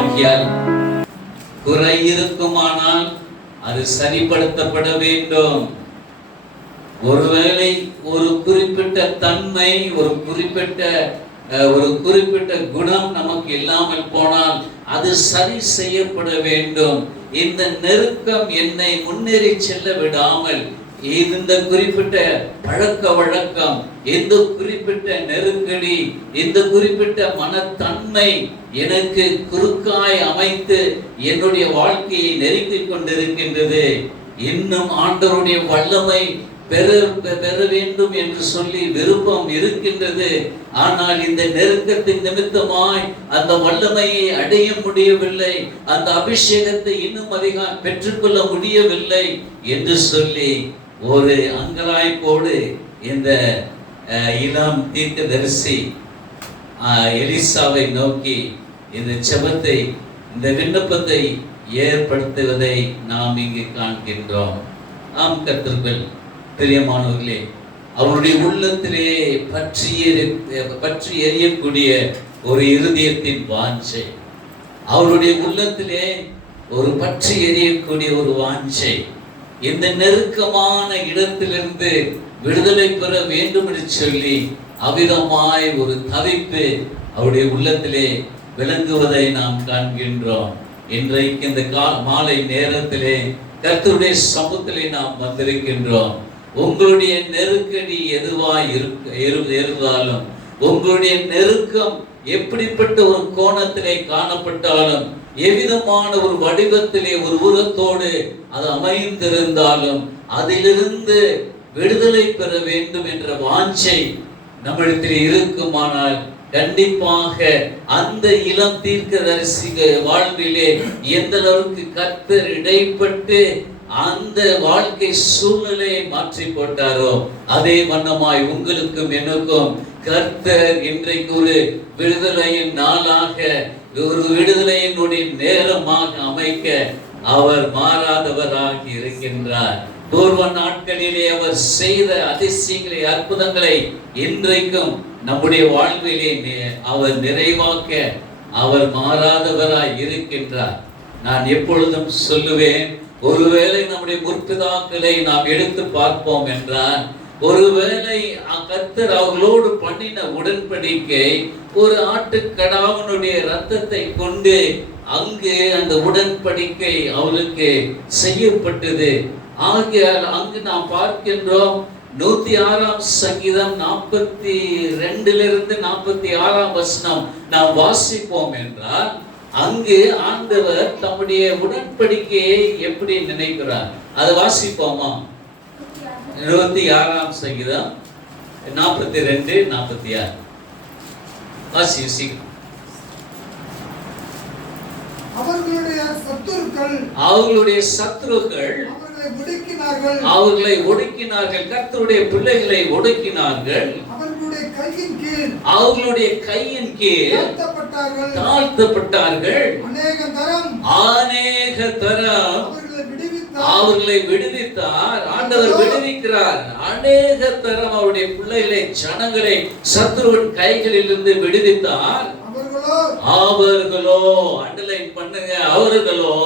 ஆகியால் குறை இருக்குமானால் அது சரிப்படுத்தப்பட வேண்டும். ஒருவேளை ஒரு குறிப்பிட்ட தன்மை, ஒரு குறிப்பிட்ட குணம் நமக்கு இல்லாமல் போனால் அது சரி செய்யப்பட வேண்டும். இந்த நெருக்கம் என்னை முன்னேறி செல்ல விடாமல், இந்த குறிப்பிட்ட பழக்க வழக்கம், இந்த குறிப்பிட்ட நெருக்கடி, இந்த குறிப்பிட்ட மனத்தன்மை எனக்கு குறுக்காய் அமைத்து என்னுடைய வாழ்க்கையை நெருக்கிக் கொண்டிருக்கின்றது. இன்னும் ஆண்டவருடைய வல்லமை பெற வேண்டும் என்று சொல்லி விருப்பம் இருக்கின்றது. ஆனால் இந்த நெருக்கத்தின் நிமித்தமாய் அந்த வல்லமையை அடைய முடியவில்லை, அந்த அபிஷேகத்தை இன்னும் அதிகம் பெற்றுக்கொள்ள முடியவில்லை என்று சொல்லி ஒரு அங்கலாய்ப்போடு இந்த இளம் தீர்க்கதரிசி எலிசாவை நோக்கி இந்த ஜெபத்தை, இந்த விண்ணப்பத்தை ஏற்படுத்துவதை நாம் இங்கு காண்கின்றோம். ஆம் கர்த்தர்கள் பிரியமானவர்களே, அவருடைய உள்ளத்திலே பற்றி எரியக்கூடிய ஒரு இருதயத்தின் வாஞ்சை, அவருடைய உள்ளத்திலே ஒரு பற்றி எரியக்கூடிய ஒரு வாஞ்சை, இந்த நெருக்கமான இடத்திலிருந்து விடுதலை பெற வேண்டும் என்று சொல்லி அவிதமாய் ஒரு தவிப்பு அவருடைய உள்ளத்திலே விளங்குவதை நாம் காண்கின்றோம். இன்றைக்கு இந்த மாலை நேரத்திலே கர்த்தருடைய சமூகத்திலே நாம் வந்திருக்கின்றோம். உங்களுடைய நெருக்கடி எதுவாய் இருந்தாலும், உங்களுடைய நெருக்கம் எப்படிப்பட்ட ஒரு கோணத்திலே காணப்பட்டாலும், எவ்விதமான ஒரு வடிவத்திலே ஒரு உருவத்தோடு அது அமைந்திருந்தாலும், அதிலிருந்து விடுதலை பெற வேண்டும் என்ற வாஞ்சை நம்மிடத்தில் இருக்குமானால் கண்டிப்பாக அந்த இளம் தீர்க்கதரிசி வாழ்விலே எந்த அளவுக்கு கர்த்தர் இடைப்பட்டு அந்த வாழ்க்கை சூழ்நிலையை மாற்றி போட்டாரோ, அதே வண்ணமாய் உங்களுக்கும் எனக்கும் கர்த்தர் இன்றைக்கு ஒரு விடுதலையின் நாளாக, ஒரு விடுதலையினுடைய நேரமாக அமைக்க அவர் மாறாதவராக இருக்கின்றார். பூர்வ நாட்களிலே அவர் செய்த அதிசயங்களை, அற்புதங்களை இன்றைக்கும் நம்முடைய வாழ்விலே அவர் நிறைவாக்க அவர் மாறாதவராய் இருக்கின்றார். நான் எப்பொழுதும் சொல்லுவேன், ஒருவேளை நம்முடைய முற்பிதாக்களை நாம் எடுத்து பார்ப்போம் என்றால், ஒருவேளை கர்த்தர் அவர்களோடு பண்ணின உடன்படிக்கை ஒரு ஆட்டுக்கடாவனுடைய இரத்தத்தை கொண்டு அங்கு அந்த உடன்படிக்கை அவளுக்கு செய்யப்பட்டது. ஆகையால் அங்கு நாம் பார்க்கின்றோம் 106ஆம் சங்கீதம் 42 46ஆம் வசனம் நாம் வாசிப்போம் என்றால், அங்கு ஆண்டவர் தம்முடைய உடன்படிக்கையை எப்படி நினைக்கிறார்? அதை வாசிப்போமா? 26ஆம் சங்கீதம் 42 46 வாசி. அவர்களுடைய சத்துருக்கள் அவர்களை ஒடுக்கினார்கள். கர்த்தருடைய பிள்ளைகளை ஒடுக்கினார்கள். அவர்களுடைய கையின் கீழ் தாழ்த்தப்பட்டார்கள். அநேக தரம் அவர்களை விடுவித்தார். ஆண்டவர் விடுவிக்கிறார். அநேக தரம் அவருடைய பிள்ளைகளை, ஜனங்களை சத்துருவின் கைகளில் இருந்து விடுவித்தார். அவர்களோ, அண்டர்லைன் பண்ணுங்க, அவர்களோ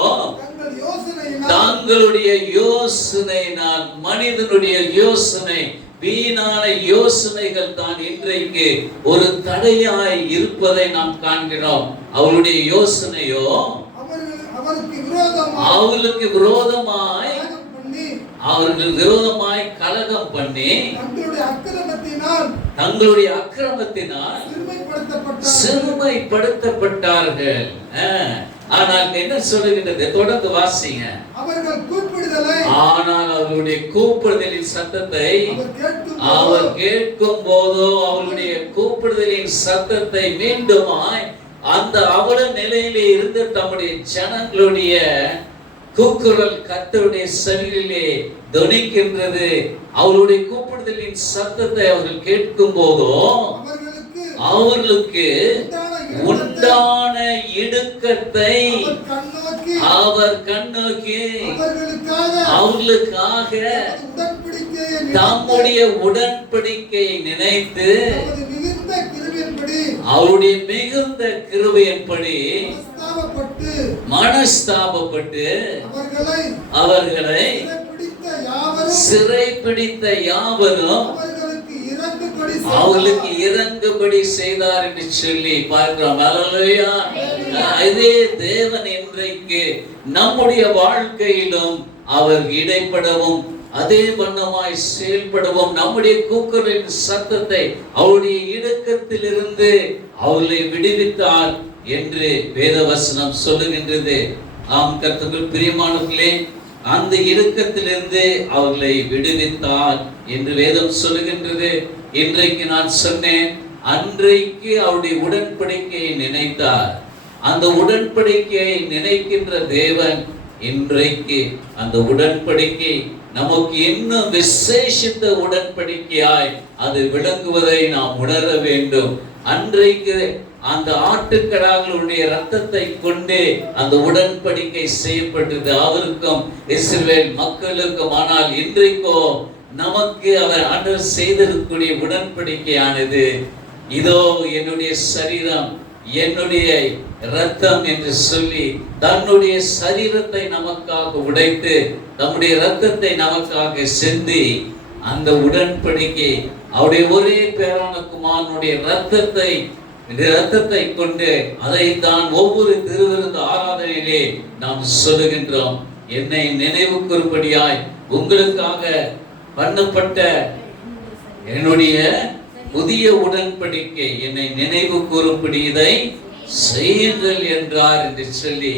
தங்களுடைய யோசனையினால், மனிதனுடைய யோசனை, வீணான யோசனைகள் தான் இன்றைக்கு ஒரு தடையாய் இருப்பதை நாம் காண்கிறோம். அவருடைய யோசனையோ அவர்களுக்கு விரோதமாய் கலகம் பண்ணி தங்களுடைய அக்கிரமத்தினால் சிறுமைப்படுத்தப்பட்டார்கள். ஆனால் என்ன சொல்லுகின்றது? தொடர்ந்து வாசிங்க. ஆனால் அவர்களுடைய கூப்பிடுதலின் சத்தத்தை அவர் கேட்கும் போதோ, அவர்களுடைய கூப்பிடுதலின் சத்தத்தை மீண்டுமாய் அந்த அவல நிலையிலே இருந்த தம்முடைய ஜனங்களுடைய கூக்குரல் கர்த்தருடைய செவியிலே தொனிக்கின்றது. அவருடைய கூப்பிடுதலின் சத்தத்தை அவர்கள் கேட்கும் போதோ அவர்களுக்கு உண்டான இடுக்கத்தை அவர் கண்ணோக்கி அவர்களுக்காக தம்முடைய உடன்படிக்கையை நினைத்து அவருடைய மிகுந்த கிருபையின்படி மனஸ்தாபப்பட்டு அவர்களை சிறைப்பிடித்த யாவரும் அவர்களுக்கு இறங்கும்படி செய்தார் என்று சொல்லி பார்க்கிறோம். அல்லேலூயா. இதே தேவன் இன்றைக்கு நம்முடைய வாழ்க்கையிலும் அவர் இடைப்படவும் அதே வண்ணமாய் செயல்படவும் நம்முடைய கூக்குரலின் சத்தத்தை அவருடைய இடுக்கத்திலிருந்து அவர்களை விடுவித்தார் என்று வேதவசனம் சொல்லுகின்றது. ஆம் கர்த்தருக்குள் பிரியமானவர்களே, அந்த இடுக்கத்திலிருந்து அவர்களை விடுவித்தார் என்று வேதம் சொல்லுகின்றது. இன்றைக்கு நான் சொன்னேன், அன்றைக்கு அவருடைய உடன்படிக்கையை நினைத்தார். அந்த உடன்படிக்கையை நினைக்கின்ற தேவன் இன்றைக்கு அந்த உடன்படிக்கை நமக்கு இன்னும் விசேஷித்த உடன்படிக்கையாய் அது விளங்குவதை நாம் உணர வேண்டும். அன்றைக்கு அந்த ஆட்டுக்கடாக்களுடைய இரத்தத்தை கொண்டு அந்த உடன்படிக்கை செய்யப்பட்டது அவருக்கும் இஸ்ரவேல் மக்களுக்கும். ஆனால் இன்றைக்கோ நமக்கு அவர் ஆண்டவர் செய்திருக்கக்கூடிய உடன்படிக்கையானது, இதோ என்னுடைய சரீரம் என்னுடைய இரத்தம் என்று சொல்லி தன்னுடைய சரீரத்தை நமக்காக உடைத்து தம்முடைய இரத்தத்தை நமக்காக சிந்தி அந்த உடன்படிக்கை அவருடைய ஒரே பேரான குமாரனுடைய இரத்தத்தை கொண்டு அதை தான் ஒவ்வொரு திருவிருந்து ஆராதனையிலே நாம் சொல்லுகின்றோம். என்னை நினைவு கூறும்படியாய் உங்களுக்காக பண்ணப்பட்ட என்னுடைய புதிய உடன்படிக்கை என்னை நினைவு கூறும்படி இதை செய்யுங்கள் என்றார் என்று சொல்லி,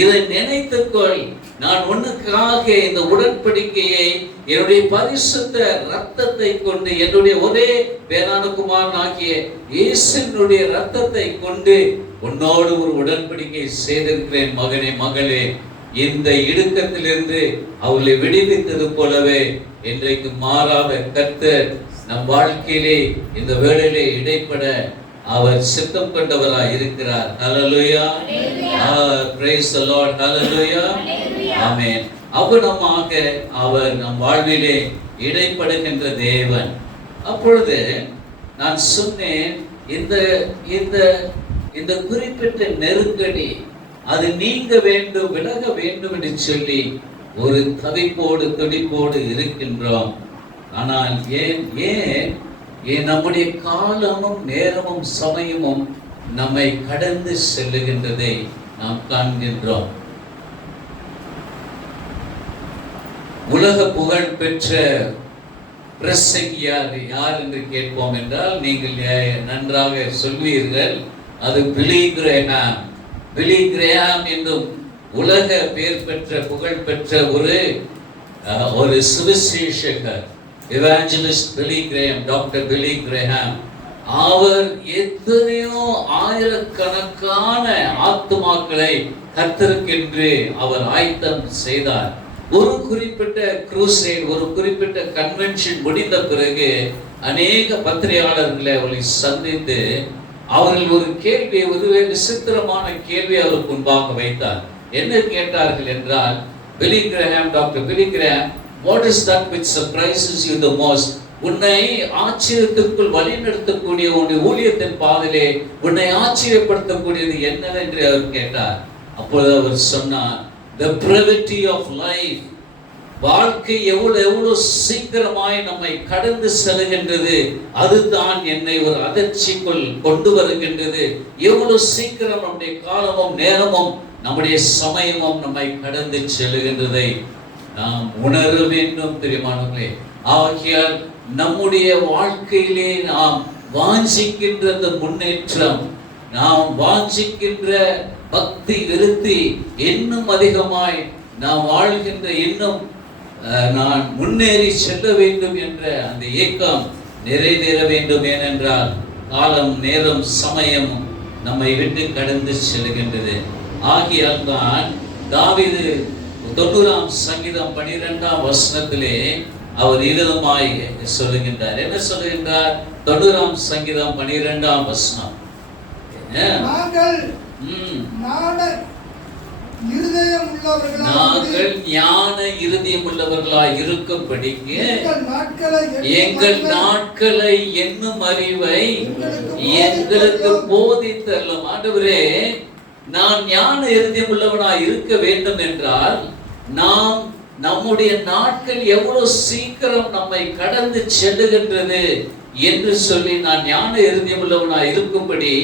இதை நினைத்துக்கொள், நான் உனக்காக இந்த உடன்படிக்கையை என்னுடைய பரிசுத்த இரத்தத்தை கொண்டு என்னுடைய ஒரே பேரான குமாரன் ஆகிய இயேசுவினுடைய இரத்தத்தை கொண்டு உன்னோடு ஒரு உடன்படிக்கை செய்திருக்கிறேன். மகனே மகளே, இந்த இடுக்கத்திலிருந்து அவர்களை விடுவித்தது போலவே இன்றைக்கு மாறாத கர்த்தர் நம் வாழ்க்கையிலே இந்த வேளையிலே இடைப்பட அவர் சித்தம் கொண்டவராய் இருக்கிறார். ஹல்லேலூயா. Praise the Lord. ஹல்லேலூயா. ஆமென். அவனமாக அவர் நம் வாழ்விலே இடைப்படுகின்ற தேவன். அப்பொழுது நான் சொன்னேன், இந்த இந்த இந்த குறிப்பிட்ட நெருக்கடி அது நீங்க வேண்டும், விலக வேண்டும் என்று சொல்லி ஒரு தவிப்போடு துடிப்போடு இருக்கின்றோம். ஆனால் ஏன் நம்முடைய காலமும் நேரமும் சமயமும் நம்மை கடந்து செல்லுகின்றதை நாம் காண்கின்றோம். உலக புகழ் பெற்ற பிரசங்கியார் யார் என்று கேட்போம் என்றால் நீங்கள் நன்றாக சொல்வீர்கள், அது பிலி கிரேஹாம். பிலி கிரேஹாம் என்னும் உலக பேர் பெற்ற புகழ் பெற்ற ஒரு சுவிசேஷகர், எவாஞ்சலிஸ்ட் பிலி கிரேஹாம், டாக்டர் பிலி கிரேஹாம். அவர் எத்தனையோ ஆயிரக்கணக்கான ஆத்துமாக்களை கர்த்தருக்கென்று அவர் ஆயத்தம் செய்தார். ஒரு குறிப்பிட்ட குரூசேட், ஒரு குறிப்பிட்ட கன்வென்ஷன் முடிந்த பிறகு அநேக பத்திரிகையாளர்களை அவர்களை சந்தித்து அவர்கள் ஒரு கேள்வியை, ஒரு விசித்திரமான கேள்வியை அவருக்கு முன்பாக வைத்தார். என்ன கேட்டார்கள் என்றால், பிலி கிரேஹாம், doctor பிலி கிரேஹாம், what is that which surprises you the most? உன்னை ஆச்சரியத்துக்குள் வழிநடத்தக்கூடிய உன்னுடைய ஊழியத்தின் பாதையிலே உன்னை ஆச்சரியப்படுத்தக்கூடியது என்னவென்று அவர் கேட்டார். அப்பொழுது அவர் சொன்னார், the brevity of life. வாழ்க்கை எவ்வளவு சீக்கிரமாய் நம்மை கடந்து செல்கின்றது, அதுதான் என்னை ஒரு அதிர்ச்சிக்குள் கொண்டு வருகின்றது. எவ்வளவு சீக்கிரம் நம்முடைய காலமும் நேரமும் நம்முடைய சமயமும் நம்மை கடந்து செல்கின்றதை நாம் உணர வேண்டும் பிரியமானவர்களே. ஆகையால் நம்முடைய வாழ்க்கையிலே நாம் வாஞ்சிக்கின்ற முன்னேற்றம், நாம் வாஞ்சிக்கின்ற பக்தி விருத்தி இன்னும் அதிகமாய் நாம் வாழ்கின்ற, இன்னும் நான் முன்னேறி செல்ல வேண்டும் என்ற அந்த ஏக்கம் நிறைவேற வேண்டும். ஏனென்றால் காலம் நேரம் சமயம் நம்மை விட்டு கடந்து செல்கின்றது. ஆகையால் தான் தாவீது 90ஆம் சங்கீதம் 12ஆம் வசனத்திலே அவர் இவ்விதமாய் சொல்லுகின்றார். என்ன சொல்லுகின்றார்? 90ஆம் சங்கீதம் 12ஆம் வசனம், நாங்கள் ஞான இருதயம் உள்ளவர்களாய் இருக்கும்படிக்கு எங்கள் நாட்களை என்னும் அறிவை எங்களுக்கு போதித்தருளும். ஆண்டவரே, நான் ஞான இருதயம் உள்ளவனாய் இருக்க வேண்டும் என்றால் நாம் நம்முடைய நாட்கள் எவ்வளவு சீக்கிரம் நம்மை கடந்து செல்லுகின்றது என்று சொல்லி நான் ஞான இருதயம் உள்ளவனாய் இருக்கும்படி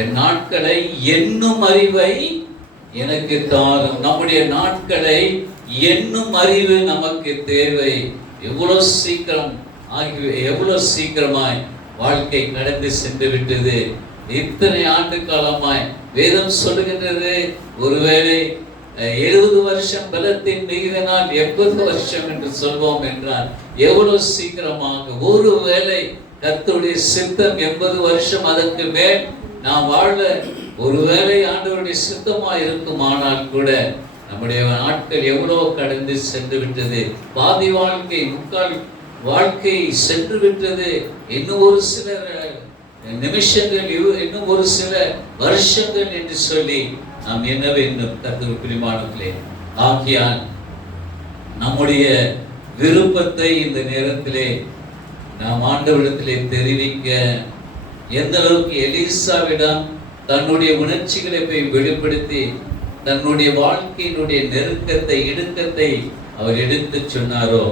என் நாட்களை எண்ணும் அறிவை எனக்கு தாரும். நம்முடைய நாட்களை எண்ணும் அறிவு நமக்கு தேவை. எவ்வளவு சீக்கிரம் எவ்வளவு சீக்கிரமாய் வாழ்க்கை கடந்து சென்று விட்டது. இத்தனை ஆண்டு காலமாய் வேதம் சொல்லுகின்றது, ஒருவேளை 70 வருஷம் பலத்தின் மிகுதினால் 80 வருஷம் என்று சொல்வோம் என்றால் எவ்வளவு சீக்கிரமாக, ஒருவேளை கர்த்தருடைய சித்தம் 80 வருஷம் அதற்கு மேல் நாம் வாழ ஒருவேளை ஆண்டவருடைய சித்தமா இருக்குமானால் கூட நம்முடைய நாட்கள் எவ்வளவு கடந்து சென்று விட்டது. பாதி வாழ்க்கை, முக்கால் வாழ்க்கை சென்று விட்டது. இன்னும் ஒரு சில நிமிஷங்கள், இன்னும் ஒரு சில வருஷங்கள் என்று சொல்லி நாம் என்ன வேண்டும் கர்த்தருடைய பிரியமானவர்களே. ஆகையால் நம்முடைய விருப்பத்தை இந்த நேரத்திலே நாம் ஆண்டவரிடத்திலே தெரிவிக்க, எந்த அளவுக்கு எலிசாவிடம் தன்னுடைய உணர்ச்சிகளை போய் வெளிப்படுத்தி தன்னுடைய வாழ்க்கையினுடைய நெருக்கத்தை, இடுக்கத்தை அவர் எடுத்து சொன்னாரோ,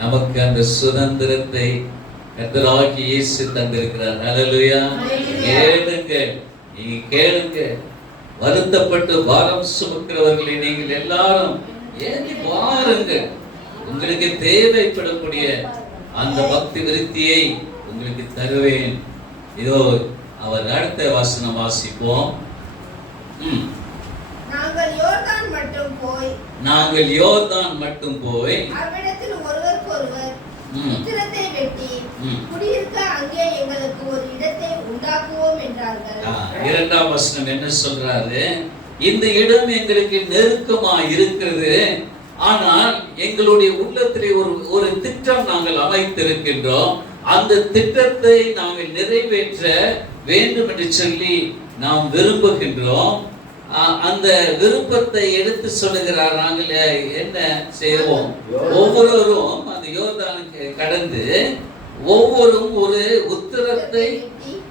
நமக்கு அந்த சுதந்திரத்தை கர்த்தராகிய இயேசு தந்திருக்கிறார். ஹல்லேலூயா. கேளுங்க, நீங்க கேளுங்க. வருத்தப்பட்டு பாரம் சுமக்கிறவர்களை நீங்கள் எல்லாரும் ஏறி வாருங்க. உங்களுக்கு தேவைப்படக்கூடிய அந்த பக்தி விருத்தியை உங்களுக்கு தருவேன். இதோ அவர் அடுத்த வசனம் வாசிப்போம். நாங்கள் யோர்தான் மட்டும் போய் அவ்விடத்தில் ஒருவருக்கொருவர் உத்திரத்தை வெட்டி குடியிருக்க அங்கே எங்களுக்கு ஒரு இடத்தை உண்டாக்குவோம் என்றார்கள். இரண்டாம் வசனம் என்ன சொல்றாரு? இந்த இடம் எங்களுக்கு நெருக்கமா இருக்கிறது, ஆனால் எங்களுடைய உள்ளத்திலே ஒரு திட்டம் நாங்கள் அமைத்திருக்கின்றோம். அந்த திட்டத்தை நாங்கள் நிறைவேற்ற வேண்டும் என்று சொல்லி நாம் விரும்புகின்றோம். அந்த விருப்பத்தை எடுத்து சொல்லுகிறார். நாங்கள் என்ன செய்வோம்? ஒவ்வொருவரும் அந்த யோர்தானுக்கு கடந்து ஒவ்வொருவரும் ஒரு உத்திரத்தை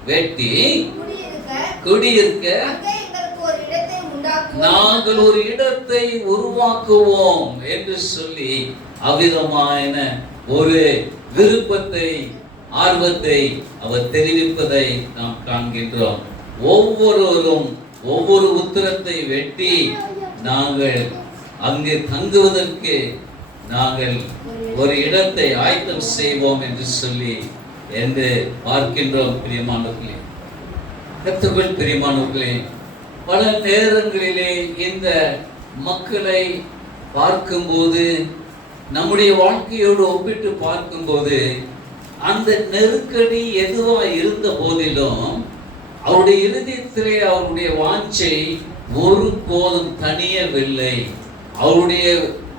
வெட்டி குடியிருக்க நாங்கள் ஒரு இடத்தை உருவாக்குவோம் என்று சொல்லி அவ்விதமான ஒரு விருப்பத்தை, ஆர்வத்தை அவர் தெரிவிப்பதை நாம் காண்கின்றோம். ஒவ்வொருவரும் ஒவ்வொரு உத்திரத்தை வெட்டி நாங்கள் அங்கே தங்குவதற்கு நாங்கள் ஒரு இடத்தை ஆயத்தம் செய்வோம் என்று சொல்லி என்று பார்க்கின்றோம். பிரியமானவர்களே, கர்த்தருக்குள் பிரியமானவர்களே, பல நேரங்களிலே இந்த மக்களை பார்க்கும்போது, நம்முடைய வாழ்க்கையோடு ஒப்பிட்டு பார்க்கும்போது, அந்த நெருக்கடி எதுவா இருந்த போதிலும் அவருடைய இருதயத்திலே அவருடைய வாஞ்சை ஒருபோதும் தனியவில்லை.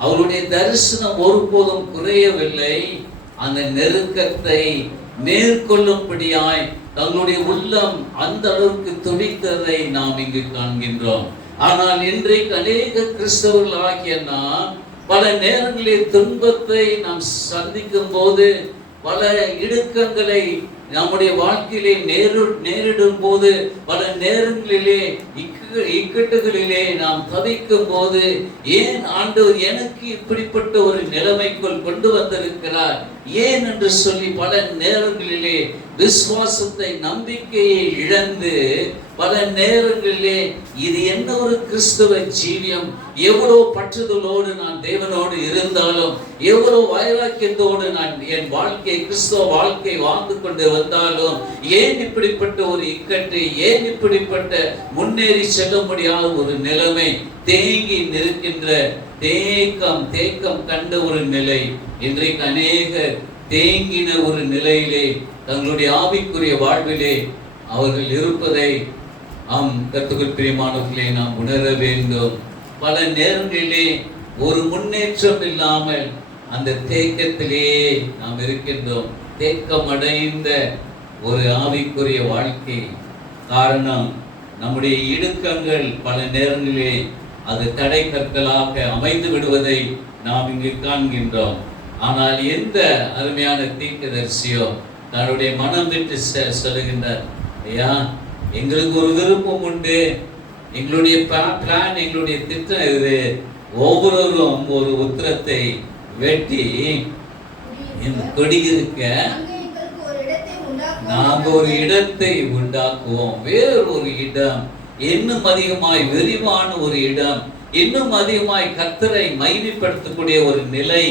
அவருடைய தரிசனம் ஒருபோதும் குறையவில்லை. அந்த நெருக்கத்தை மேற்கொள்ளும்படியாய் தங்களுடைய உள்ளம் அந்த அளவுக்கு துடித்ததை நாம் இங்கு காண்கின்றோம். ஆனால் இன்றைக்கு அநேக கிறிஸ்தவர்கள் ஆகிய நாம் பல நேரங்களில் துன்பத்தை நாம் சந்திக்கும் போது, பல இடுக்கங்களை நம்முடைய வாழ்க்கையிலே நேரிடும் போது, பல நேரங்களிலே இக்கட்டுகளிலே நாம் தவிக்கும் போது, ஏன் ஆண்டவர் எனக்கு இப்படிப்பட்ட ஒரு நிலைமைக்குள் கொண்டு வந்திருக்கிறார், ஏன் என்று சொல்லி பல நேரங்களிலே விசுவாசத்தை, நம்பிக்கையை இழந்து, பல நேரங்களிலே இது என்ன ஒரு கிறிஸ்தவ ஜீவியம், எவ்வளவு பற்றுதலோடு நான் தேவனோடு இருந்தாலும், எவ்வளவு வைராக்கியத்தோடு நான் என் வாழ்க்கை, கிறிஸ்தவ வாழ்க்கை வாழ்ந்து கொண்டு வந்தாலும், ஏன் இப்படிப்பட்ட ஒரு இக்கட்டு, ஏன் இப்படிப்பட்ட முன்னேறி செல்ல முடியாத ஒரு நிலைமை, தேங்கி நிற்கின்ற தேக்கம் கண்ட ஒரு நிலை. இன்றைக்கு அநேக தேங்கின ஒரு நிலையிலே தங்களுடைய ஆவிக்குரிய வாழ்விலே அவர்கள் இருப்பதை கர்த்தருக்குள் பிரியமானவர்களே நாம் உணர வேண்டும். பல நேரங்களிலே ஒரு முன்னேற்றம் இல்லாமல் அந்த தேக்கத்திலே நாம் இருக்கின்றோம். தேக்கம் அடைந்த ஒரு ஆவிக்குரிய வாழ்க்கை. காரணம், நம்முடைய இடுக்கங்கள் பல நேரங்களிலே அது தடை கற்களாக அமைந்து விடுவதை நாம் இங்கு காண்கின்றோம். ஆனால் எந்த அருமையான தீர்க்கதரிசியோ தன்னுடைய மனம் விட்டு சொல்லுகின்றார், ஐயா எங்களுக்கு ஒரு விருப்பம் உண்டு, எங்களுடைய பிளான், எங்களுடைய திட்டம் இது. ஒவ்வொருவரும் ஒரு உத்திரத்தை வெட்டி குடியிருக்க நாங்க ஒரு இடத்தை உண்டாக்குவோம். வேறொரு இடம், இன்னும் அதிகமாய் விரிவான ஒரு இடம், இன்னும் அதிகமாய் கர்த்தரை மகிமைப்படுத்தக்கூடிய ஒரு நிலை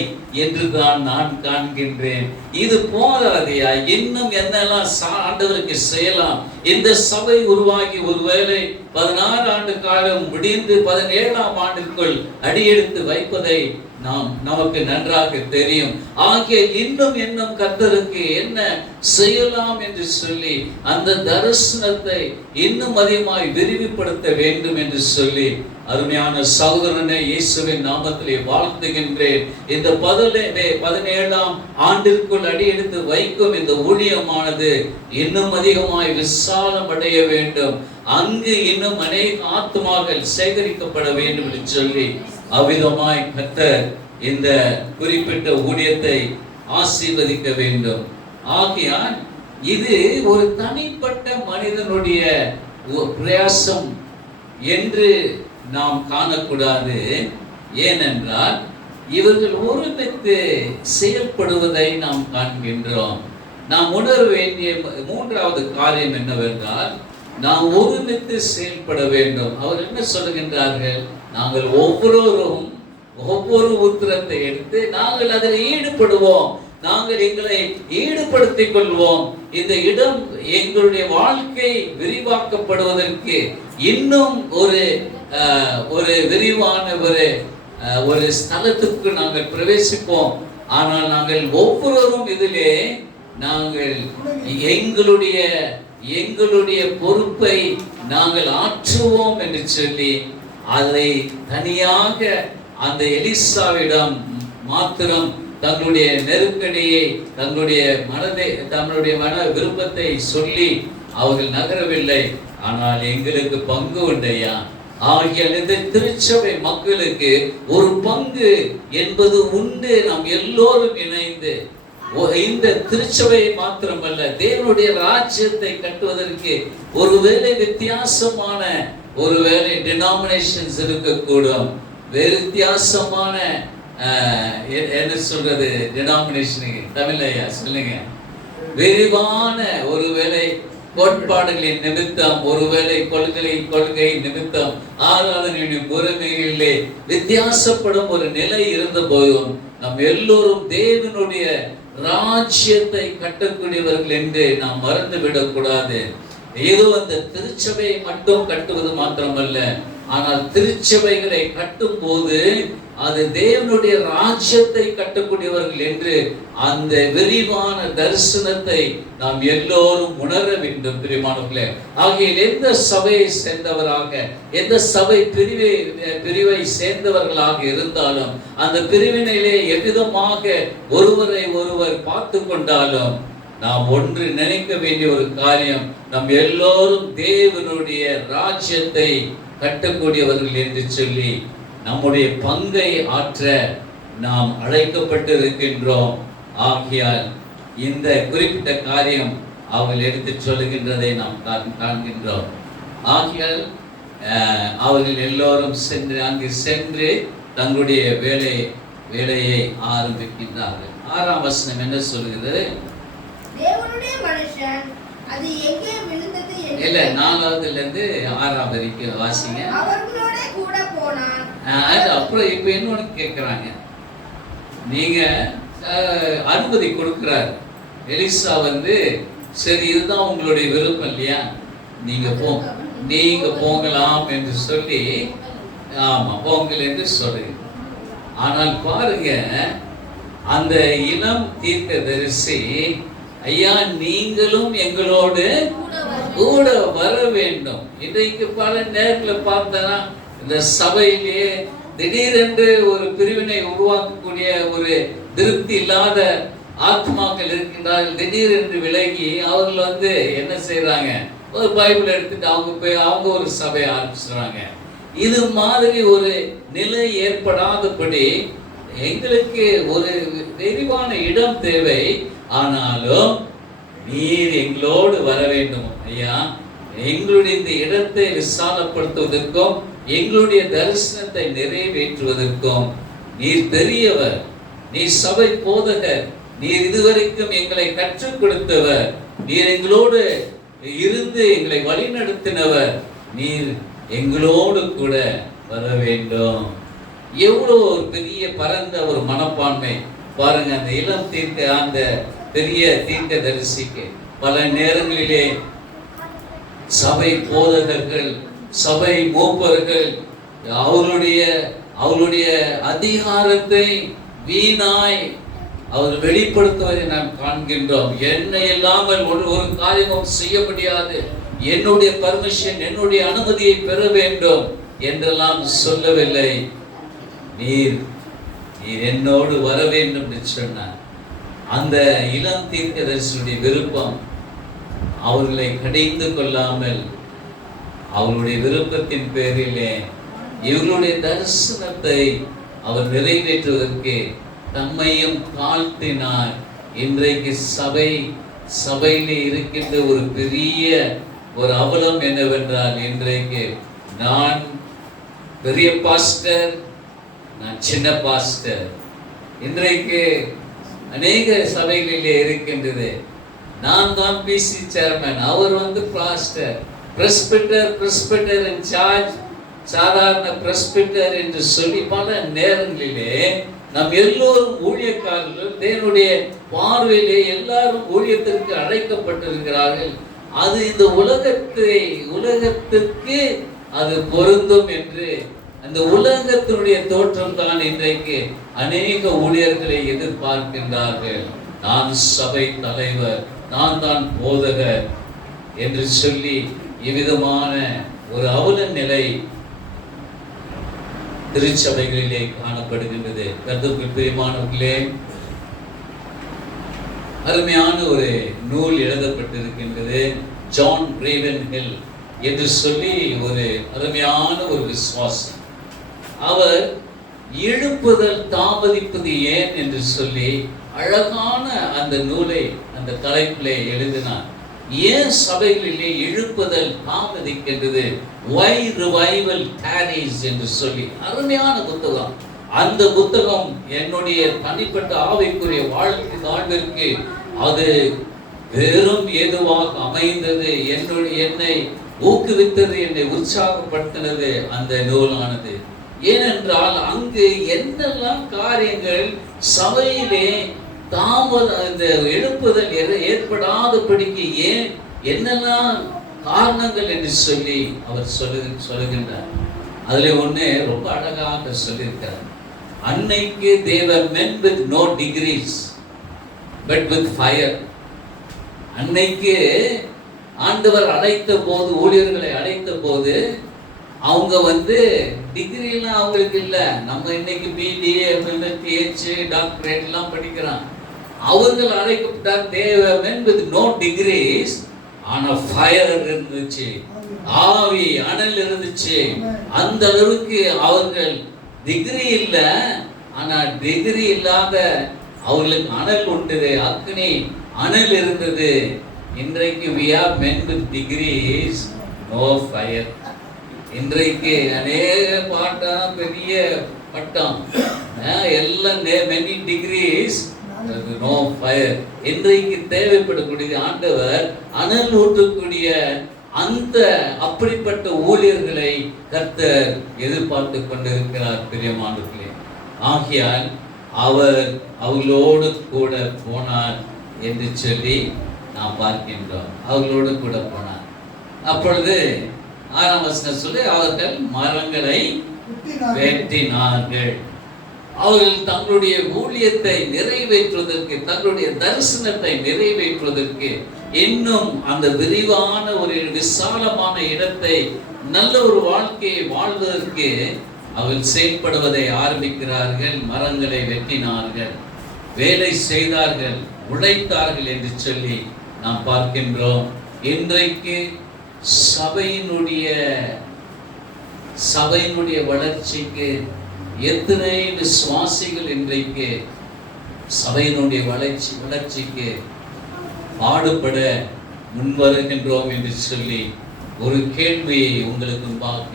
என்றுதான் நான் காண்கின்றேன். இது போதாதையா, இன்னும் என்னெல்லாம் ஆண்டவருக்கு செய்யலாம். இந்த சபை உருவாகி ஒருவேளை 16 ஆண்டு காலம் முடிந்து 17ஆம் ஆண்டிற்குள் அடியெடுத்து வைப்பதை நமக்கு நன்றாக தெரியும். ஆகிய இன்னும் கர்த்தருக்கு என்ன செய்யலாம் என்று சொல்லி அந்த தரிசனத்தை இன்னும் அதிகமாய் விரிவுபடுத்த வேண்டும் என்று சொல்லி அருமையான சகோதரனை இயேசுவின் நாமத்திலே வாழ்த்துகின்றேன். இந்த 17ஆம் ஆண்டிற்குள் அடியெடுத்து வைக்கும் இந்த ஊழியமானது இன்னும் அதிகமாய் விசாலம் அடைய வேண்டும். அங்கு இன்னும் அநேக ஆத்துமாக்கள் சேகரிக்கப்பட வேண்டும் என்று சொல்லி அவ்விதமாய் கர்த்தர் இந்த குறிப்பிட்ட ஊழியத்தை ஆசீர்வதிக்க வேண்டும். ஆகையால் இது ஒரு தனிப்பட்ட மனிதனுடைய பிரயாசம் என்று நாம் காணக்கூடாது. ஏனென்றால் இவர்கள் ஒருமித்து செயல்படுவதை நாம் காண்கின்றோம். நாம் உணர வேண்டிய 3வது காரியம் என்னவென்றால், நாம் ஒருமித்து செயல்பட வேண்டும். அவர் என்ன சொல்லுகின்றார்கள்? நாங்கள் ஒவ்வொருவரும் ஒவ்வொரு உத்திரத்தை எடுத்து நாங்கள் அதில் ஈடுபடுவோம், நாங்கள் எங்களை ஈடுபடுத்திக் கொள்வோம். இந்த இடம் எங்களுடைய வாழ்க்கை விரிவாக்கப்படுவதற்கு இன்னும் ஒரு விரிவான ஒரு ஸ்தலத்துக்கு நாங்கள் பிரவேசிப்போம். ஆனால் நாங்கள் ஒவ்வொருவரும் இதிலே நாங்கள் எங்களுடைய பொறுப்பை நாங்கள் ஆற்றுவோம் என்று சொல்லி அதை தனியாக அந்த எலிசாவிடம் மாத்திரம் தங்களுடைய நெருக்கடியை, தங்களுடைய மன விருப்பத்தை சொல்லி அவர்கள் நகரவில்லை. ஆனால் எங்களுக்கு பங்கு உண்டையா. ஆகிய இந்த திருச்சபை மக்களுக்கு ஒரு பங்கு என்பது உண்டு. நாம் எல்லோரும் இணைந்து இந்த திருச்சபையை மாத்திரமல்ல, தேவனுடைய ராஜ்யத்தை கட்டுவதற்கு ஒருவேளை வித்தியாசமான ஒருவேளை டினாமினேஷன்ஸ் இருக்கக்கூடும். வேறு வித்தியாசமான என்ன சொல்றது, டினாமினேஷனுக்கு தமிழ்லையா சொல்லுங்க, விரிவான ஒருவேளை கோட்பாடுகளின் நிமித்தம், ஒருவேளை கொள்கை நிமித்தம், ஆராதனையுடைய முறைமைகளிலே வித்தியாசப்படும் ஒரு நிலை இருந்த போதும் நாம் எல்லோரும் தேவனுடைய ராஜ்யத்தை கட்டக்கூடியவர்கள் என்று நாம் மறந்துவிடக் கூடாது. ஏதோ அந்த திருச்சபையை மட்டும் கட்டுவது மாத்திரமல்ல, ஆனால் திருச்சபைகளை கட்டும் போது அது தேவனுடைய ராஜ்யத்தை கட்டக்கூடியவர்கள் என்று அந்த விரிவான தரிசனத்தை நாம் எல்லோரும் உணர வேண்டும் பிரியமானவர்களே. ஆகிய எந்த சபையை சேர்ந்தவராக, எந்த சபை பிரிவை சேர்ந்தவர்களாக இருந்தாலும், அந்த பிரிவினையிலே எவ்விதமாக ஒருவரை ஒருவர் பார்த்து கொண்டாலும், நாம் ஒன்று நினைக்க வேண்டிய ஒரு காரியம், நம் எல்லோரும் தேவனுடைய ராஜ்யத்தை கட்டக்கூடியவர்கள் என்று சொல்லி நம்முடைய பங்கை ஆற்ற நாம் அழைக்கப்பட்டு இருக்கின்றோம். ஆகையால் இந்த குறிப்பிட்ட காரியம் அவர்கள் எடுத்து சொல்லுகின்றதை நாம் காண்கின்றோம். ஆகையால் அவர்கள் எல்லோரும் அங்கு சென்று தங்களுடைய வேலையை ஆரம்பிக்கின்றார்கள். 6ஆம் வசனம் என்ன சொல்கிறது? தேவனுடைய மனுஷன் அது எங்கே விழுந்தது என்று இல்ல 4வதுல இருந்து 6ஆம் வரைக்கும் வாசிங்க. அவர்களோட கூட போனான். அப்புறம் இப்ப இன்னொன்னு கேட்கிறாங்க, நீங்க அனுமதி கொடுக்கிறார் எலிசா சரி இதுதான் உங்களுடைய விருப்பம் இல்லையா, நீங்க போகலாம் என்று சொல்லி, ஆமா போங்கள் என்று சொல்றீங்க. ஆனால் பாருங்க, அந்த இளம் தீர்க்கதரிசி, ஐயா நீங்களும் எங்களோடு கூட வர வேண்டும். இன்றைக்கு பல நேரத்தில் பார்த்தனா இந்த சபையிலேயே திடீரென்று ஒரு பிரிவினை உருவாக்கக்கூடிய ஒரு திருப்தி இல்லாத ஆத்மாக்கள் இருக்கின்றார்கள். திடீரென்று விலகி அவர்கள் என்ன செய்யறாங்க, ஒரு பைபிள் எடுத்துட்டு அவங்க ஒரு சபையை ஆரம்பிச்சுறாங்க. இது மாதிரி ஒரு நிலை ஏற்படாதபடி எங்களுக்கு ஒரு விரிவான இடம் தேவை. ஆனாலும் நீர் எங்களோடு வர வேண்டும் ஐயா, எங்களுடைய இந்த இடத்தை விசாலப்படுத்துவதற்கும் எங்களுடைய தரிசனத்தை நிறைவேற்றுவதற்கும் நீர் பெரியவர், நீர் சபை போதகர், நீர் இதுவரைக்கும் எங்களை கற்றுக் கொடுத்தவர், நீர் எங்களோடு இருந்து எங்களை வழிநடத்தினவர், நீர் எங்களோடு கூட வர வேண்டும். எவ்வளோ ஒரு பெரிய பரந்த ஒரு மனப்பான்மை பாருங்க. அந்த இளம் அந்த பெரிய தீர்க்கதரிசிக்கு பல நேரங்களிலே சபை போதகர்கள், சபை மூப்பர்கள் அவருடைய அதிகாரத்தை வீணாய் அவர் வெளிப்படுத்துவதை நாம் காண்கின்றோம். என்னை இல்லாமல் ஒரு காரியமும் செய்ய முடியாது, என்னுடைய பர்மிஷன், என்னுடைய அனுமதியை பெற வேண்டும் என்றெல்லாம் சொல்லவில்லை. நீர் என்னோடு வர வேண்டும் என்று சொன்னார். அந்த இளம் தீர்க்கதரிசியுடைய விருப்பம் அவர்களை கடிந்து கொள்ளாமல் அவருடைய விருப்பத்தின் பேரிலே இவர்களுடைய தரிசனத்தை அவர் நிறைவேற்றுவதற்கு தம்மையும் தாழ்த்தினார். இன்றைக்கு சபையிலே இருக்கின்ற ஒரு பெரிய ஒரு அவலம் என்னவென்றால், இன்றைக்கு நான் பெரிய பாஸ்டர், நான் சின்ன பாஸ்டர். இன்றைக்கு அநேக சபைகளிலே இருக்கின்றது, நான் தான் பிசி சேர்மன், அவர் பாஸ்டர், பிரஸ்பிட்டர் இன் சார்ஜ், சாதாரண பிரஸ்பிட்டர் என்று சொல்லி பல நேரங்களிலே நாம் எல்லோரும் ஊழியக்காரர்கள். தேவனுடைய பார்வையிலே எல்லாரும் ஊழியத்திற்கு அழைக்கப்பட்டிருக்கிறார்கள். அது இந்த உலகத்துக்கு அது பொருந்தும் என்று அந்த உலகத்தினுடைய தோற்றம் தான் இன்றைக்கு அநேக ஊழியர்களை எதிர்பார்க்கின்றார்கள். நான் சபை தலைவர், நான் தான் போதகர் என்று சொல்லி இவ்விதமான ஒரு அவல நிலை திருச்சபைகளிலே காணப்படுகின்றது. கர்த்தருக்குள் பிரியமானவர்களே, அருமையான ஒரு நூல் எழுதப்பட்டிருக்கின்றது. ஜான் ரேவன்ஹில் என்று சொல்லி ஒரு அருமையான ஒரு விசுவாசி. அவர் எழுப்புதல் தாமதிப்பது ஏன் என்று சொல்லி அழகான அந்த நூலை அந்த தலைப்பிலே எழுதினார். ஏன் சபைகளிலே எழுப்புதல் தாமதிக்கின்றது, why revival tarries என்று சொல்லி அருமையான புத்தகம். அந்த புத்தகம் என்னுடைய தனிப்பட்ட ஆவிக்குரிய வாழ்விற்கு அது வெறும் ஏதுவாக அமைந்தது, என்னை ஊக்குவித்தது, என்னை உற்சாகப்படுத்தினது அந்த நூலானது. ஏனென்றால் அங்கு என்னெல்லாம் காரியங்கள் சபையிலே இந்த எழுப்புதல் ஏற்படாதபடிக்கு ஏன் என்னெல்லாம் காரணங்கள் என்று சொல்லி அவர் சொல்லுகின்றார். அதுல ஒண்ணு ரொம்ப அழகாக சொல்லியிருக்கிறார். அன்னைக்கு they were men with no degrees but with fire. அன்னைக்கு ஆண்டவர் அழைத்த போது, ஊழியர்களை அழைத்த போது அவங்க டிகிரி எல்லாம் அவங்களுக்கு இல்ல. நம்ம இன்னைக்கு பிடிஏ, பிஹெச், டாக்டரேட் எல்லாம் படிக்கிறான். அவர்கள் அழைக்கப்பட்டார். they were men with no degrees, ஆனா ஃபயர் இருந்துச்சு, ஆவி அனல் இருந்துச்சு. அந்த அளவுக்கு அவர்கள் டிகிரி இல்ல, ஆனா டிகிரி இல்லாத அவர்களுக்கு அனல் உண்டு, அக்னி அனல் இருந்தது. இன்றைக்கு we are men with degrees, no fire. இன்றைக்கு அநேக பாட்டம், பெரிய பட்டம், எல்லாம் many degrees, no fire. இன்றைக்கு தேவைப்படக்கூடிய ஆண்டவர் அனல் ஊற்றக்கூடிய அந்த அப்படிப்பட்ட ஊழியர்களை கர்த்தர் எதிர்பார்த்து கொண்டிருக்கிறார். பிரியமானவர்களே, ஆகையால் அவர் அவர்களோடு கூட போனார் என்று சொல்லி நாம் பார்க்கின்றோம். அவர்களோடு கூட போனார். அப்பொழுது 6ஆம் வசனம் சொல்லி, அவர்கள் மரங்களை வெட்டினார்கள். அவர்கள் தங்களுடைய ஊழியத்தை நிறைவேற்றுவதற்கு, தங்களுடைய தரிசனத்தை நிறைவேற்றுவதற்கு, இன்னும் அந்த விரிவான ஒரு விசாலமான இடத்தை, நல்ல ஒரு வாழ்க்கையை வாழ்வதற்கு அவர்கள் செயல்படுவதை ஆரம்பிக்கிறார்கள். மரங்களை வெட்டினார்கள், வேலை செய்தார்கள், உழைத்தார்கள் என்று சொல்லி நாம் பார்க்கின்றோம். இன்றைக்கு சபையினுடைய வளர்ச்சிக்கு எத்தனை விசுவாசிகள் இன்றைக்கு சபையினுடைய வளர்ச்சிக்கு பாடுபட முன்வருகின்றோம் என்று சொல்லி ஒரு கேள்வியை உங்களுக்கு முன்பாக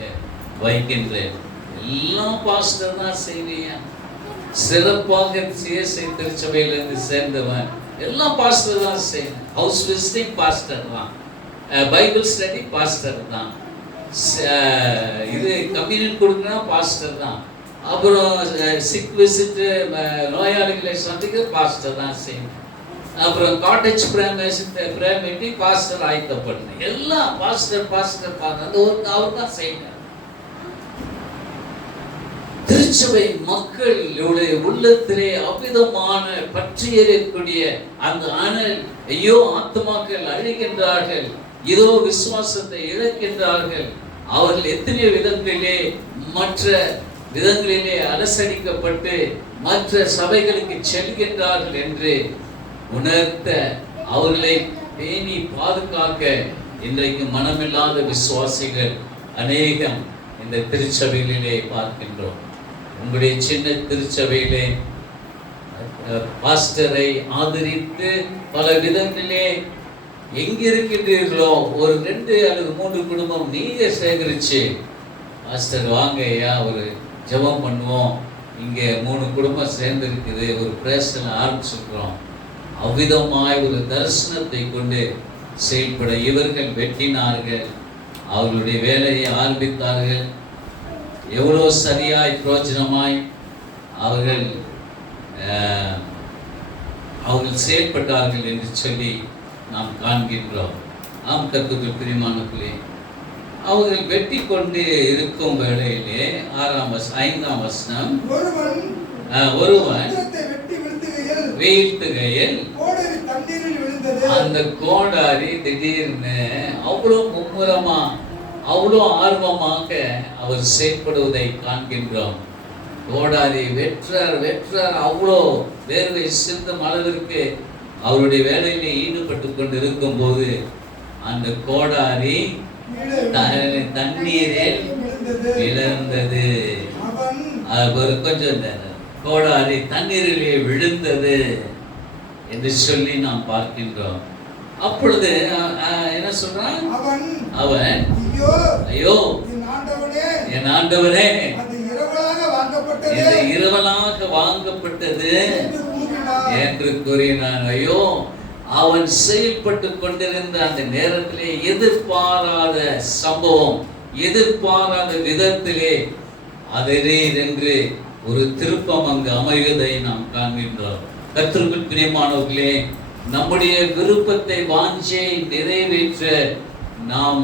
வைக்கின்றேன். எல்லாம் பாஸ்டர் தான் செய்வீங்க. சிறப்பாக சிஎஸ்ஐ திருச்சபையிலிருந்து சேர்ந்தவன் எல்லாம் பாஸ்டர் தான் செய்யணும். ஹவுஸ் விசிட்டிங் பாஸ்டர் தான், பைபிள் ஸ்டடி பாஸ்டர் தான், இது கம்யூனியன் கொடுக்கணும் பாஸ்டர் தான், அப்புறம் சிக் விசிட் நோயாளிகளை சந்திக்க பாஸ்டர் தான் செய்யணும், அப்புறம் காட்டேஜ் பிரேயர் மீட்டிங் பாஸ்டர் ஆயத்தப்படணும். எல்லாம் பாஸ்டர் அந்த ஒரு அவர் தான் செய்யணும். திருச்சபை மக்களுடைய உள்ளத்திலே அவ்விதமான பற்றி எறியக்கூடிய அந்த அனல், ஐயோ ஆத்துமாக்கள் அழிகின்றார்கள், இதோ விசுவாசத்தை இழக்கின்றார்கள், அவர்கள் எத்தனை விதங்களிலே மற்ற விதங்களிலே அலசடிக்கப்பட்டு மற்ற சபைகளுக்கு செல்கின்றார்கள் என்று உணர்த்த அவர்களை பேணி பாதுகாக்க இன்றைக்கு மனமில்லாத விசுவாசிகள் அநேகம் இந்த திருச்சபைகளிலே பார்க்கின்றோம். உங்களுடைய சின்ன திருச்சபையிலே பாஸ்டரை ஆதரித்து பல விதங்களிலே எங்கிருக்கின்றீர்களோ ஒரு 2 அல்லது 3 குடும்பம் நீங்க சேகரிச்சு, பாஸ்டர் வாங்க ஐயா ஒரு ஜெபம் பண்ணுவோம், இங்கே 3 குடும்பம் சேர்ந்து இருக்குது, ஒரு பிரேசனை ஆரம்பிச்சிருக்கிறோம், அவ்விதமாய் ஒரு தரிசனத்தை கொண்டு செயல்பட இவர்கள் வெட்டினார்கள், அவர்களுடைய வேலையை ஆரம்பித்தார்கள். எவ்வளோ சரியாய் பிரயோஜனமாய் அவர்கள் செயல்பட்டார்கள் என்று சொல்லி நாம் காண்கின்றோம். ஆம் கர்த்தருக்குள் பிரியமானவர்களே, அவர்கள் வெட்டி கொண்டு இருக்கும் வேளையிலே 5ஆம் வசனம், ஒருவன் வீழ்த்துகையில் அந்த கோடாரி திடீர்னு அவ்வளோ மும்முரமா அவ்வளோ ஆர்வமாக அவர் செயல்படுவதை காண்கின்றோம். கோடாரி வெற்றார் அவ்வளோ வேர்வை சிந்தும் அளவிற்கு அவருடைய வேலையிலே ஈடுபட்டு கொண்டு இருக்கும் போது அந்த கோடாரி தண்ணீரில் விழுந்தது. ஒரு கொஞ்சம் கோடாரி தண்ணீரிலே விழுந்தது என்று சொல்லி நாம் பார்க்கின்றோம். அப்பொழுது என்ன சொல்றான்? அவன் ஐயோ என் ஆண்டவனே, இது இரவலாக வாங்கப்பட்டது என்று கூறினான். ஐயோ, அவன் செயல்பட்டு கொண்டிருந்த அந்த நேரத்திலே எதிர்பாராத சம்பவம், எதிர்பாராத விதத்திலே அதிரென்று ஒரு திருப்பம் அங்கு அமைவதை நாம் காண்கின்றோம். கர்த்தருக்குள் பிரியமானவர்களே, நம்முடைய விருப்பத்தை வாஞ்சை நிறைவேற்ற நாம்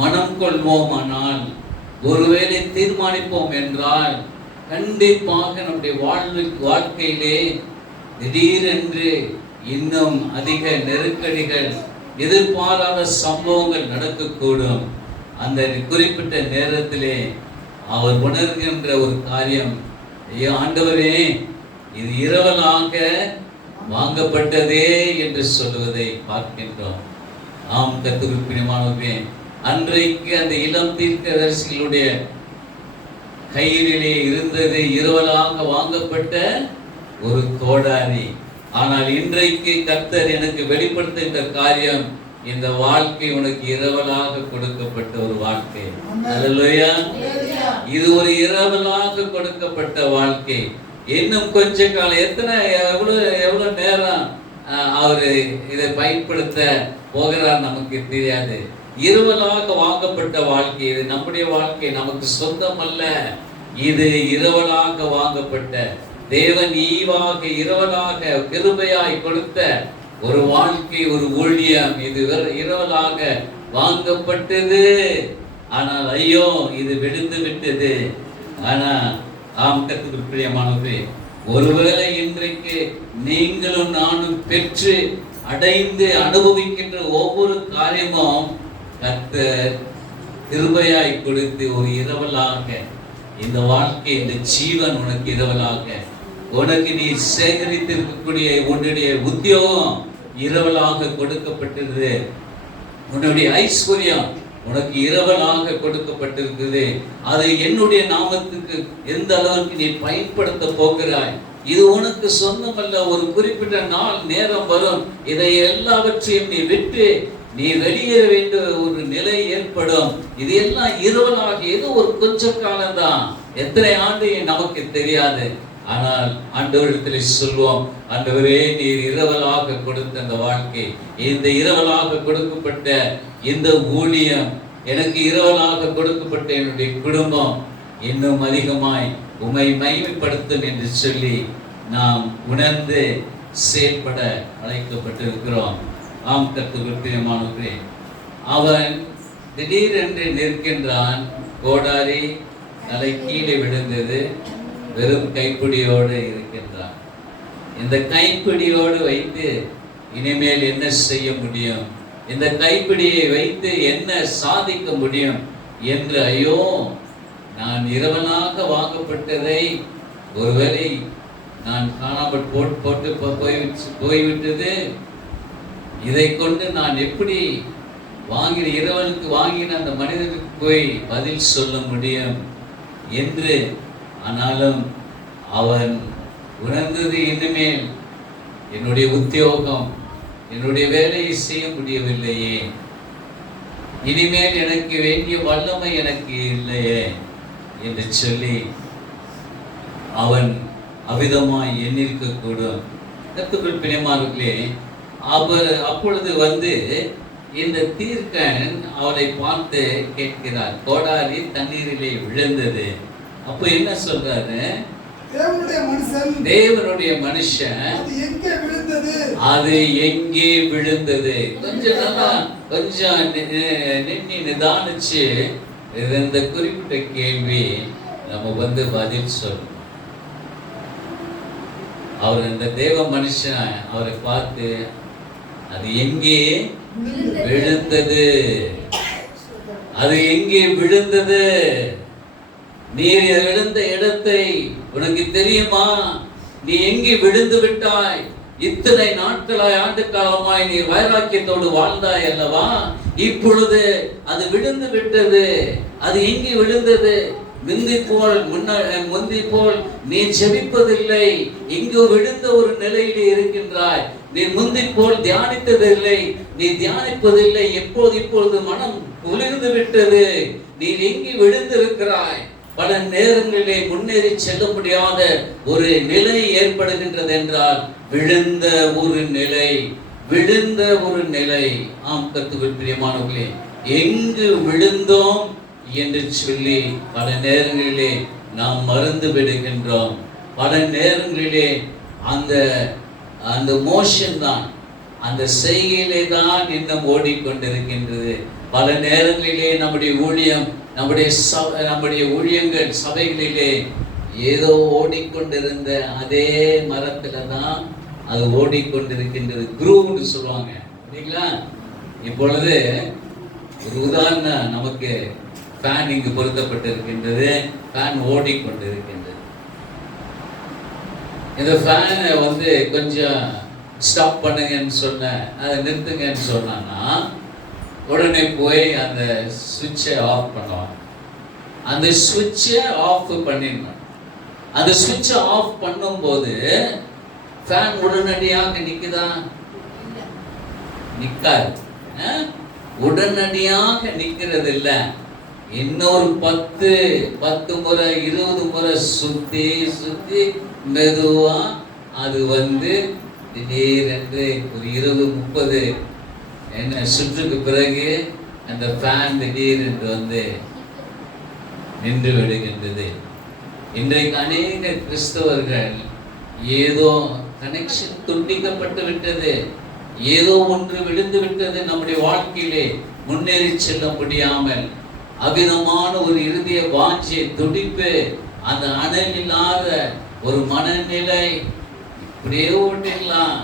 மனம் கொள்வோமானால், ஒருவேளை தீர்மானிப்போம் என்றால், கண்டிப்பாக நம்முடைய வாழ்க்கையிலே திடீரென்று இன்னும் அதிக நெருக்கடிகள், எதிர்பாராத சம்பவங்கள் நடக்கக்கூடும். அந்த குறிப்பிட்ட நேரத்திலே அவர் உணர்கின்ற ஒரு காரியம், ஐயோ ஆண்டவரே, இது இரவலாக வாங்கப்பட்டதே என்று சொல்லுவதை பார்க்கின்றோம். ஆம் கர்த்தருக்குள் பிரியமானவர்களே, அன்றைக்கு அந்த இளம் தீர்க்கதரிசிகளுடைய கையிலே இருந்தது இரவலாக வாங்கப்பட்ட ஒரு கோடாரி. ஆனால் இன்றைக்கு கர்த்தர் எனக்கு வெளிப்படுத்துகின்ற காரியம், இந்த வாழ்க்கை உனக்கு இரவலாக கொடுக்கப்பட்ட ஒரு வாழ்க்கை. அல்லேலூயா. இது ஒரு இரவலாக கொடுக்கப்பட்ட வாழ்க்கை. இன்னும் கொஞ்ச காலம், எவ்வளவு நேரம் அவரு இதை பயன்படுத்த போகிறார் நமக்கு தெரியாது. இரவலாக வாங்கப்பட்ட வாழ்க்கை இது. நம்முடைய வாழ்க்கை நமக்கு சொந்தம் அல்ல, இது இரவலாக வாங்கப்பட்ட, தேவன் ஈவாக இரவலாக கிருபையாய் கொடுத்த ஒரு வாழ்க்கை, ஒரு ஊழியம். இது இரவலாக வாங்கப்பட்டது. ஆனால் ஐயோ, இது விழுந்து விட்டது. ஆனா ஆம் கர்த்தருக்குள் பிரியமானவர்களே, ஒருவேளை இன்றைக்கு நீங்களும் நானும் பெற்று அடைந்து அனுபவிக்கின்ற ஒவ்வொரு காரியமும் கர்த்தர் கிருபையாய் கொடுத்து ஒரு இரவலாக இந்த வாழ்க்கை, இந்த ஜீவன் உனக்கு இரவலாக, உனக்கு நீ சேகரித்திருக்கக்கூடிய உன்னுடைய உத்தியோகம் இரவலாக கொடுக்கப்பட்டிருது, உன்னுடைய ஐஸ்வர்யம் உனக்கு இரவலாக கொடுக்கப்பட்டிருக்குது. அதை என்னுடைய நாமத்துக்கு எந்த அளவுக்கு நீ பயன்படுத்த போகிறாய், இது உனக்கு சொந்தமல்ல. ஒரு குறிப்பிட்ட நாள் நேரம் வரும், இதை எல்லாவற்றையும் நீ விட்டு நீ வெளியேற வேண்டிய ஒரு நிலை ஏற்படும். இது எல்லாம் இரவலாக ஏதோ ஒரு கொஞ்ச காலம்தான், எத்தனை ஆண்டு நமக்கு தெரியாது. ஆனால் ஆண்டவரிடத்தில் சொல்வோம், ஆண்டவரே நீர் இரவலாக கொடுத்த அந்த வாழ்க்கை, இந்த இரவலாக கொடுக்கப்பட்ட இந்த ஊழியம், எனக்கு இரவலாக கொடுக்கப்பட்ட என்னுடைய குடும்பம் இன்னும் அதிகமாய் உம்மை மகிமைப்படுத்தும் என்று சொல்லி நாம் உணர்ந்து செயல்பட அழைக்கப்பட்டிருக்கிறோம். ஆம் கர்த்தருக்குள் பிரியமானவர்களே, அவன் திடீரென்று நிற்கின்றான். கோடாரி தலை கீழே விழுந்தது, வெறும் கைப்பிடியோடு இருக்கின்றான். இந்த கைப்பிடியோடு வைத்து இனிமேல் என்ன செய்ய முடியும், இந்த கைப்பிடியை வைத்து என்ன சாதிக்க முடியும் என்று, ஐயோ நான் இரவலாக வாங்கப்பட்டதை ஒருவேளை நான் காணாமல் போட்டு போய்விட்டது, இதை கொண்டு நான் எப்படி இரவலுக்கு வாங்கின அந்த மனிதனுக்கு போய் பதில் சொல்ல முடியும் என்று. ஆனாலும் அவன் உணர்ந்தது, இனிமேல் என்னுடைய உத்தியோகம், என்னுடைய வேலையை செய்ய முடியவில்லையே, இனிமேல் எனக்கு வேண்டிய வல்லமை எனக்கு இல்லையே என்று சொல்லி அவன் அவிதமாய் எண்ணிருக்க கூடும். கர்த்தருக்குள் பிரியமானவர்களே, அப்பொழுது இந்த தீர்க்கன் அவனை பார்த்து கேட்கிறார், கோடாரி தண்ணீரிலே விழுந்தது. அப்போ என்ன சொல்றாரு, தேவனுடைய மனுஷன் அது எங்கே விழுந்தது. கொஞ்சம் நிதானிச்சு இந்த குறிப்பிட்ட கேள்வி நம்ம பதில் சொல்லணும். அவர் இந்த தேவ மனுஷன் அவரை பார்த்து, அது எங்கே விழுந்தது, அது எங்கே விழுந்தது, நீர் விழுந்த இடத்தை உனக்கு தெரியுமா, நீ எங்கே விழுந்து விட்டாய், இத்தனை நாட்களாய் ஆண்டு காலமாய் நீர் வைராக்கியத்தோடு வாழ்ந்தாய் அல்லவா, இப்பொழுது அது விழுந்து விட்டது, அது எங்கே விழுந்தது, முந்தி போல் நீ ஜெபிப்பதில்லை, இங்கு விழுந்த ஒரு நிலையிலே இருக்கின்றாய், நீ முந்தி போல் தியானித்ததில்லை, நீ தியானிப்பதில்லை, இப்பொழுது மனம் குளிர்ந்து விட்டது, நீ எங்கே விழுந்திருக்கிறாய். பல நேரங்களிலே முன்னேறி செல்ல முடியாத ஒரு நிலை ஏற்படுகின்றது என்றால் விழுந்த ஒரு நிலை. ஆம் கர்த்தருக்குள் பிரியமானவர்களே, எங்கு விழுந்தோம் என்று சொல்லி பல நேரங்களிலே நாம் மறந்து விடுகின்றோம். பல நேரங்களிலே அந்த மோஷன் தான், அந்த செய்கையிலே தான் இன்னும் ஓடிக்கொண்டிருக்கின்றது. பல நேரங்களிலே நம்முடைய ஊழியம், நம்முடைய ஊழியங்கள் சபைகளிலே ஏதோ ஓடிக்கொண்டிருந்த அதே மரத்துல தான் அது ஓடிக்கொண்டிருக்கின்றது. குரூன்னு சொல்லுவாங்க இல்லைங்களா. இப்பொழுது ஒரு உதாரணம், நமக்கு ஃபேன் இங்கு பொருத்தப்பட்டிருக்கின்றது, ஃபேன் ஓடிக்கொண்டிருக்கின்றது. இந்த ஃபேனை கொஞ்சம் ஸ்டாப் பண்ணுங்கன்னு சொன்ன, அதை நிறுத்துங்கன்னு சொன்னான்னா உடனே போய் அந்த சுவிட்சை ஆஃப் பண்ணுவாங்க. அந்த சுவிட்சை ஆஃப் பண்ணிடணும். அந்த சுவிட்சை ஆஃப் பண்ணும்போது ஃபேன் உடனடியாக நிற்குதா? நிற்காது. உடனடியாக நிற்கிறது இல்லை. இன்னொரு 10 முறை 20 முறை சுத்தி மெதுவா அது திடீரென்று ஒரு 20-30 சுற்றுக்கு பிறகு அந்த ஃபேன் திடீரென்று நின்று விடுகின்றது. இன்றைக்கு அநேக கிறிஸ்தவர்கள் ஏதோ கனெக்ஷன் துண்டிக்கப்பட்டு விட்டது, ஏதோ ஒன்று விழுந்து விட்டது, நம்முடைய வாழ்க்கையிலே முன்னேறி செல்ல முடியாமல் அவிதமான ஒரு இருதய வாஞ்சை, துடிப்பு, அந்த அனல் இல்லாத ஒரு மனநிலை, இப்படியே ஓட்டிடலாம்,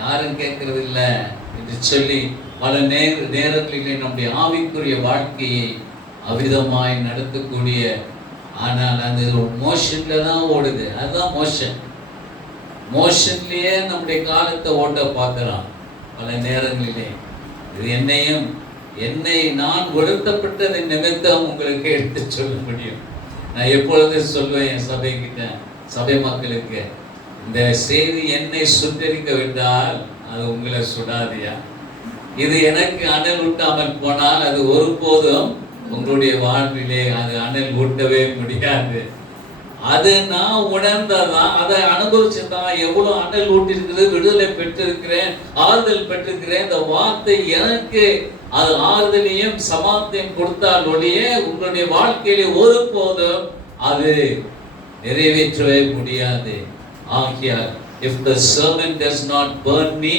யாரும் கேட்கறது இல்லை என்று சொல்லி பல நேரங்களிலே நம்முடைய ஆவிக்குரிய வாழ்க்கையை அவிதமாய் நடத்தக்கூடிய, ஆனால் அந்த மோஷன்ல தான் ஓடுது. அதுதான் மோஷன்லயே நம்முடைய காலத்தை ஓட்ட பார்க்கலாம் பல நேரங்களிலே. இது என்னை நான் உணர்த்தப்பட்டதை நிமித்தம் உங்களுக்கு எடுத்து சொல்ல முடியும். நான் எப்பொழுதும் சொல்லுவேன் என் சபை மக்களுக்கு, இந்த செய்தி என்னை சுட்டரிக்க விட்டால் அது உங்களை சுடாதியா? இது எனக்கு அனல் ஊட்டாமல் போனால் அது ஒருபோதும் உங்களுடைய வாழ்விலே அது அனல் ஊட்டவே முடியாது. அது நான் உணர்ந்ததான், அதை அனுபவிச்சுதான் எவ்வளவு அனல் ஊட்டிருக்கிறது, விடுதலை பெற்றிருக்கிறேன், ஆறுதல் பெற்றிருக்கிறேன். இந்த வார்த்தை எனக்கு அது ஆறுதலையும் சமாதானம் கொடுத்தால் ஒழிய உங்களுடைய வாழ்க்கையிலே ஒருபோதும் அது நிறைவேற்றவே முடியாது. ஆகியால் if the sermon does not burn me,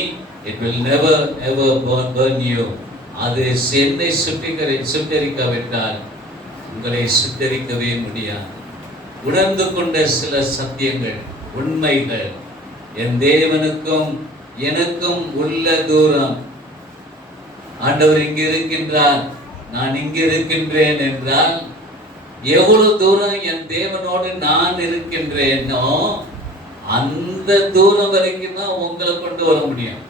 it will never ever burn you. அது என்னை சுட்டரிக்காவிட்டால் உங்களை சுட்டரிக்கவே முடியாது. உணர்ந்து கொண்ட சில சத்தியங்கள், உண்மைகள், என் தேவனுக்கும் எனக்கும் உள்ள தூரம். ஆண்டவர் இங்கு இருக்கின்றார், நான் இங்கு இருக்கின்றேன் என்றால் எவ்வளவு தூரம் என் தேவனோடு நான் இருக்கின்றேனோ அந்த தூரம் வரைக்கும் தான் உங்களை கொண்டு வர முடியும்.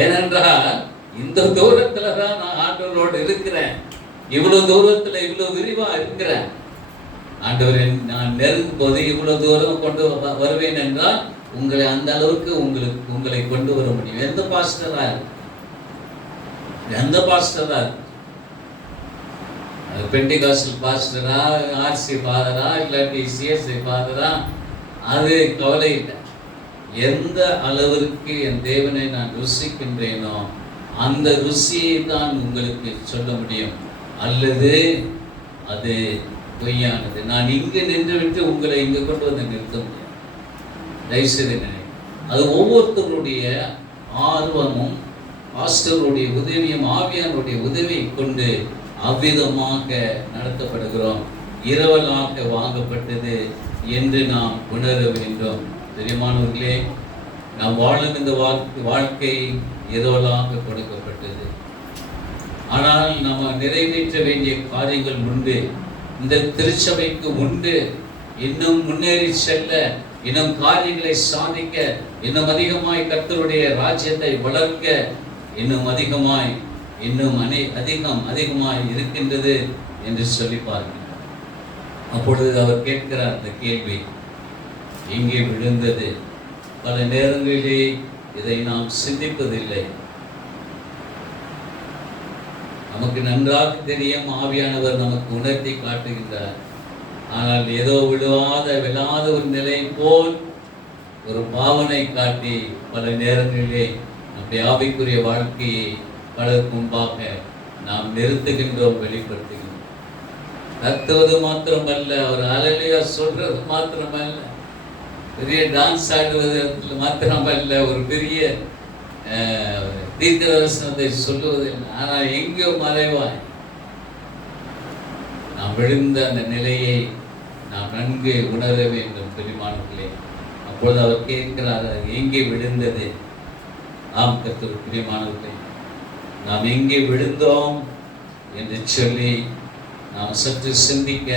ஏனென்றால் இந்த தூரத்துல தான் நான் ஆண்டவரோடு இருக்கிறேன், இவ்வளவு தூரத்துல இவ்வளவு விரிவா இருக்கிறேன். ஆண்டவரை நான் நெருங்கும் போது இவ்வளவு தூரம் கொண்டு வருவேன் என்றால் உங்களை அந்த அளவுக்கு உங்களை கொண்டு வர முடியும். எந்த பாஸ்டரா பெண்டிகாஸ்டல் பாஸ்டரா, ஆர்சி ஃபாதரா, இல்லாட்டி சிஎஸ்ஐ ஃபாதரா, அது கவலை இல்லை. எந்த அளவிற்கு என் தேவனை நான் ருசிக்கின்றேனோ அந்த ருசியை தான் உங்களுக்கு சொல்ல முடியும். அல்லது அது பொய்யானது. நான் இங்கு நின்று விட்டு உங்களை இங்கு கொண்டு வந்து நிறுத்த முடியும். தயவுசெய்து நினை, அது ஒவ்வொருத்தருடைய ஆர்வமும் பாஸ்டருடைய உதவியும் ஆவியானுடைய உதவியை கொண்டு அவ்விதமாக நடத்தப்படுகிறோம். இரவலாக வாங்கப்பட்டது என்று நாம் உணர வேண்டும். தெரியுமானவர்களே, நாம் வாழும் இந்த வாழ்க்கை இரவலாக கொடுக்கப்பட்டது. ஆனால் நம்ம நிறைவேற்ற வேண்டிய காரியங்கள் உண்டு. இந்த திருச்சபைக்கு உண்டு. இன்னும் முன்னேறி செல்ல, இன்னும் காரியங்களை சாதிக்க, இன்னும் அதிகமாய் கர்த்தருடைய ராஜ்யத்தை வளர்க்க, இன்னும் அதிகமாய் அதிகமாய் இருக்கின்றது என்று சொல்லி பார்க்கிறார். அப்பொழுது அவர் கேட்கிறார் அந்த கேள்வி, எங்கே விழுந்தது? பல நேரங்களிலே இதை நாம் சிந்திப்பதில்லை. நமக்கு நன்றாக தெரியும், ஆவியானவர் நமக்கு உணர்த்தி காட்டுகின்றார். ஆனால் ஏதோ விழாத ஒரு நிலை போல் ஒரு பாவனை காட்டி பல நேரங்களிலே நம்முடைய ஆவிக்குரிய வாழ்க்கையை பலருக்கு முன்பாக நாம் நிறுத்துகின்றோம், வெளிப்படுத்துகின்றோம். கத்துவது மாத்திரமல்ல, ஒரு அலலியா சொல்றது மாத்திரமல்ல, பெரிய டான்ஸ் ஆடுவது மாத்திரமல்ல, ஒரு பெரிய தீர்க்க தரிசனத்தை சொல்லுவதில்லை. ஆனால் எங்கோ மறைவாய் நாம் விழுந்த அந்த நிலையை நாம் நன்கு உணர வேண்டும் பிரியமானவர்களே. அப்பொழுது அவர் கேட்கிறார், எங்கே விழுந்தது? ஆம் கர்த்தர், பிரியமானவர்களே, நாம் எங்கே விழுந்தோம் என்று சொல்லி நாம் சற்று சிந்திக்க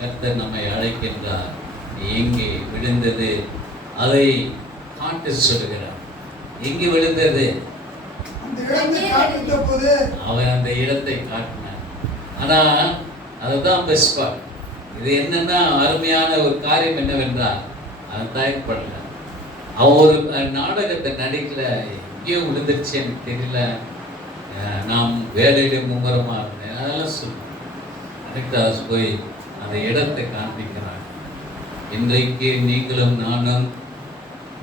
கர்த்தர் நம்மை அழைக்கின்றார். எங்கே விழுந்தது அதை காட்ட சொல்லுகிறார். எங்கே விழுந்தது? அவன் அந்த இடத்தை காட்டினான். ஆனால் அதுதான் பெஸ்ட் பார்ட். இது என்னன்னா அருமையான ஒரு காரியம் என்னவென்றால், அவன் தயக்கப்படல. அவன் ஒரு நாடகத்தை நடிக்கல, எங்கேயோ விழுந்துருச்சு எனக்கு தெரியல, நாம் வேலையில மும்முரமா இருந்தேன், அதெல்லாம் சொல்லுங்க. போய் அந்த இடத்தை காண்பிக்கிறான். இன்றைக்கு நீங்களும் நானும்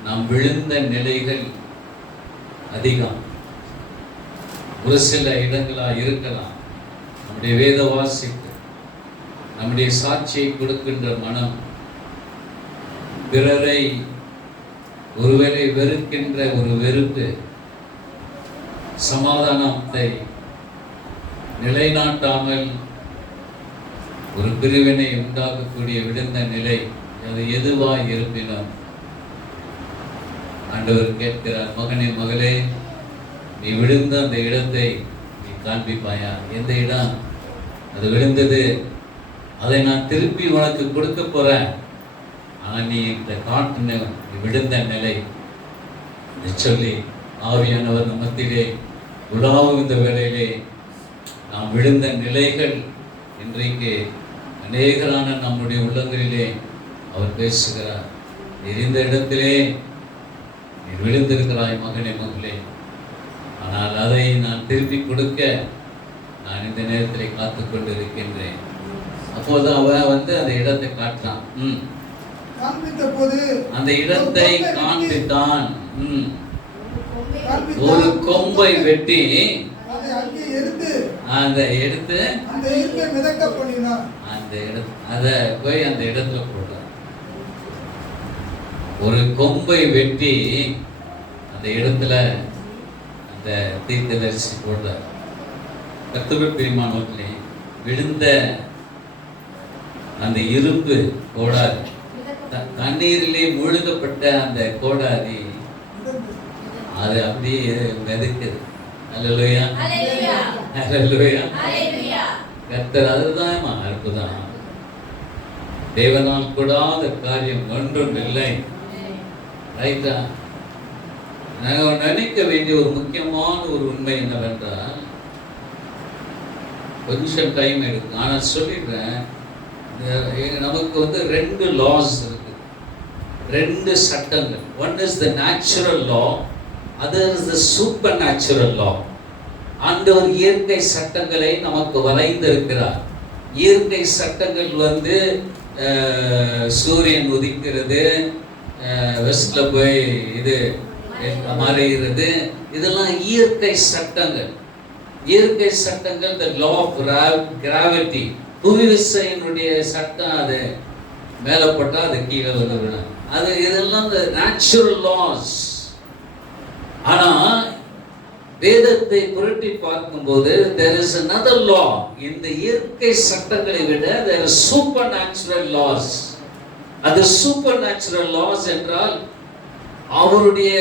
நாம் விழுந்த நிலைகள் அதிகம். ஒரு சில இடங்களா இருக்கலாம். நம்முடைய வேத வாசிப்பு, நம்முடைய சாட்சியை கொடுக்கின்ற மனம், பிறரை ஒருவேளை வெறுக்கின்ற ஒரு வெறுப்பு, சமாதானத்தை நிலைநாட்டாமல் ஒரு பிரிவினை உண்டாக்கக்கூடிய விழுந்த நிலை, அது எதுவாய் இருப்பினும் ஆண்டவர் கேட்கிறார், மகனே மகளே, நீ விழுந்த அந்த இடத்தை நீ காண்பிப்பாயா? எந்த இடம் அது விழுந்தது, அதை நான் திருப்பி உனக்கு கொடுக்க போறேன். ஆனால் நீ இந்த காட்டின நீ விழுந்த நிலை சொல்லி ஆவியானவர் நம்மத்திலே உலாவும் இந்த வேளையிலே நாம் விழுந்த நிலைகள் இன்றைக்கு அநேகரான நம்முடைய உள்ளங்களிலே அவர் பேசுகிறார். இந்த இடத்திலே நீ விழுந்திருக்கிறாய் மகனே மகளே, ஆனால் அதை திருப்பி கொடுக்க நான் இந்த நேரத்தில் காத்து கொண்டு இருக்கின்றேன். அப்போது அவன் அந்த இடத்தை காட்டுறான். அந்த இடத்தை காண்பித்தான். ஒரு கொம்பை வெட்டி அதை எடுத்து அந்த இடத்துல போட்டான். ஒரு கொம்பை வெட்டி அந்த இடத்துல அந்த தீர்க்கதரிசி போட்டார். கர்த்தருடைய பிரியமானவர்களே, விழுந்த அந்த இரும்பு கோடாரி, தண்ணீரிலே முழுகப்பட்ட அந்த கோடாரி அது அப்படியே மிதக்குது. அல்லேலூயா, அல்லேலூயா. கர்த்தர் அதுதான் அற்புதம். தேவனால் கூடாத காரியம் ஒன்றும் இல்லை. ரைட்டா? நாங்கள் நினைக்க வேண்டிய ஒரு முக்கியமான ஒரு உண்மை என்னவென்றால், கொஞ்சம் டைம் எடுக்கும், ஆனால் சொல்லிடுறேன். நமக்கு 2 laws இருக்கு, 2 சட்டங்கள். One is the natural law, other is the super natural லா. ஆண்டவர் இயற்கை சட்டங்களை நமக்கு வரைந்திருக்கிறார். இயற்கை சட்டங்கள் சூரியன் உதிக்கிறது, வெஸ்ட்ல போய் இது மறைகிறது, இதெல்லாம் இயற்கை சட்டங்கள். இயற்கை சட்டங்கள், the law of gravity, புவி விசையினுடைய சட்டம். அது மேல போட்டா அது கீழே விழும். அது இதெல்லாம் the natural laws. ஆனா வேதத்தை புரட்டி பார்க்கும்போது there is another law. இந்த இயற்கை சட்டங்களை விட there is supernatural laws. அது supernatural laws என்றால் அவருடைய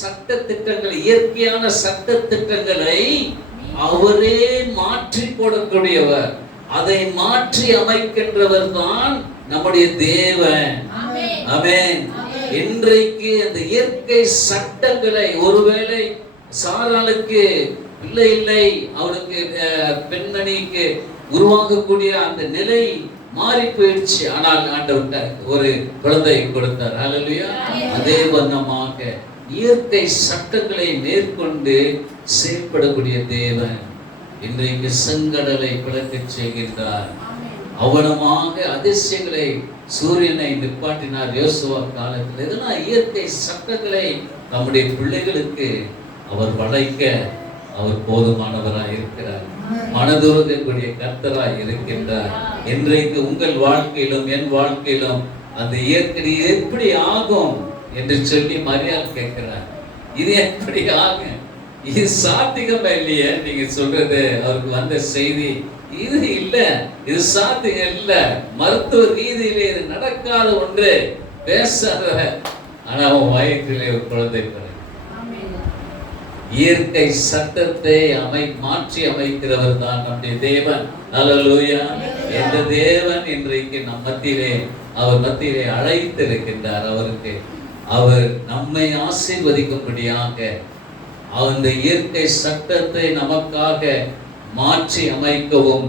சட்ட திட்டங்கள், இயற்கையான சட்ட திட்டங்களை அவரே மாற்றி போடக்கூடியவர், அதை மாற்றி அமைக்கின்றவர் தான் நம்முடைய தேவன். ஆமென். இன்றைக்கு அந்த இயற்கை சட்டங்களை, ஒருவேளை சாராளுக்கு பிள்ளை இல்லை, அவனுக்கு பெண்மணிக்கு உருவாகக்கூடிய அந்த நிலை மாறி போயிடுச்சு. ஆனால் ஆண்டவர் ஒரு குழந்தை கொடுத்தார். ஹல்லேலூயா. அதே வண்ணமாக இயற்கை சட்டங்களை மேற்கொண்டு செயல்படக்கூடிய தேவன் இன்றைக்கு செங்கடலை பிளக்கச் செய்கின்றார். அவனமாக அதிசயங்களை சூரியனை நிப்பாட்டினார் யோசுவா காலத்தில். இதெல்லாம் இயற்கை சட்டங்களை நம்முடைய பிள்ளைகளுக்கு அவர் வளைக்க அவர் போதுமானவராய் இருக்கிறார். மனதுருகக்கூடிய கர்த்தராய் இருக்கின்றார். இன்றைக்கு உங்கள் வாழ்க்கையிலும் என் வாழ்க்கையிலும் அந்த இயற்கை எப்படி ஆகும் என்று சொல்லி மரியாள் கேட்கிறார். இது எப்படி ஆகும்? இது சாத்தியமா இல்லையே? நீங்க சொல்றது அவருக்கு வந்த செய்தி இது இல்ல, இது சாத்தியம் இல்ல, மருத்துவ ரீதியிலே இது நடக்காத ஒன்று, பேசாத. ஆனா அவன் வயிற்றிலே ஒரு குழந்தை பிறகு இயற்கை சட்டத்தை மாற்றி அமைக்கிறவர் தான் நம்முடைய தேவன். ஹல்லேலூயா. இந்த தேவன் இன்றைக்கு நம் மத்தியிலே, அவர் மத்தியிலே அழைத்திருக்கின்றார். அவர் நம்மை ஆசீர்வதிக்கும்படியாக அந்த இயற்கை சட்டத்தை நமக்காக மாற்றி அமைக்கவும்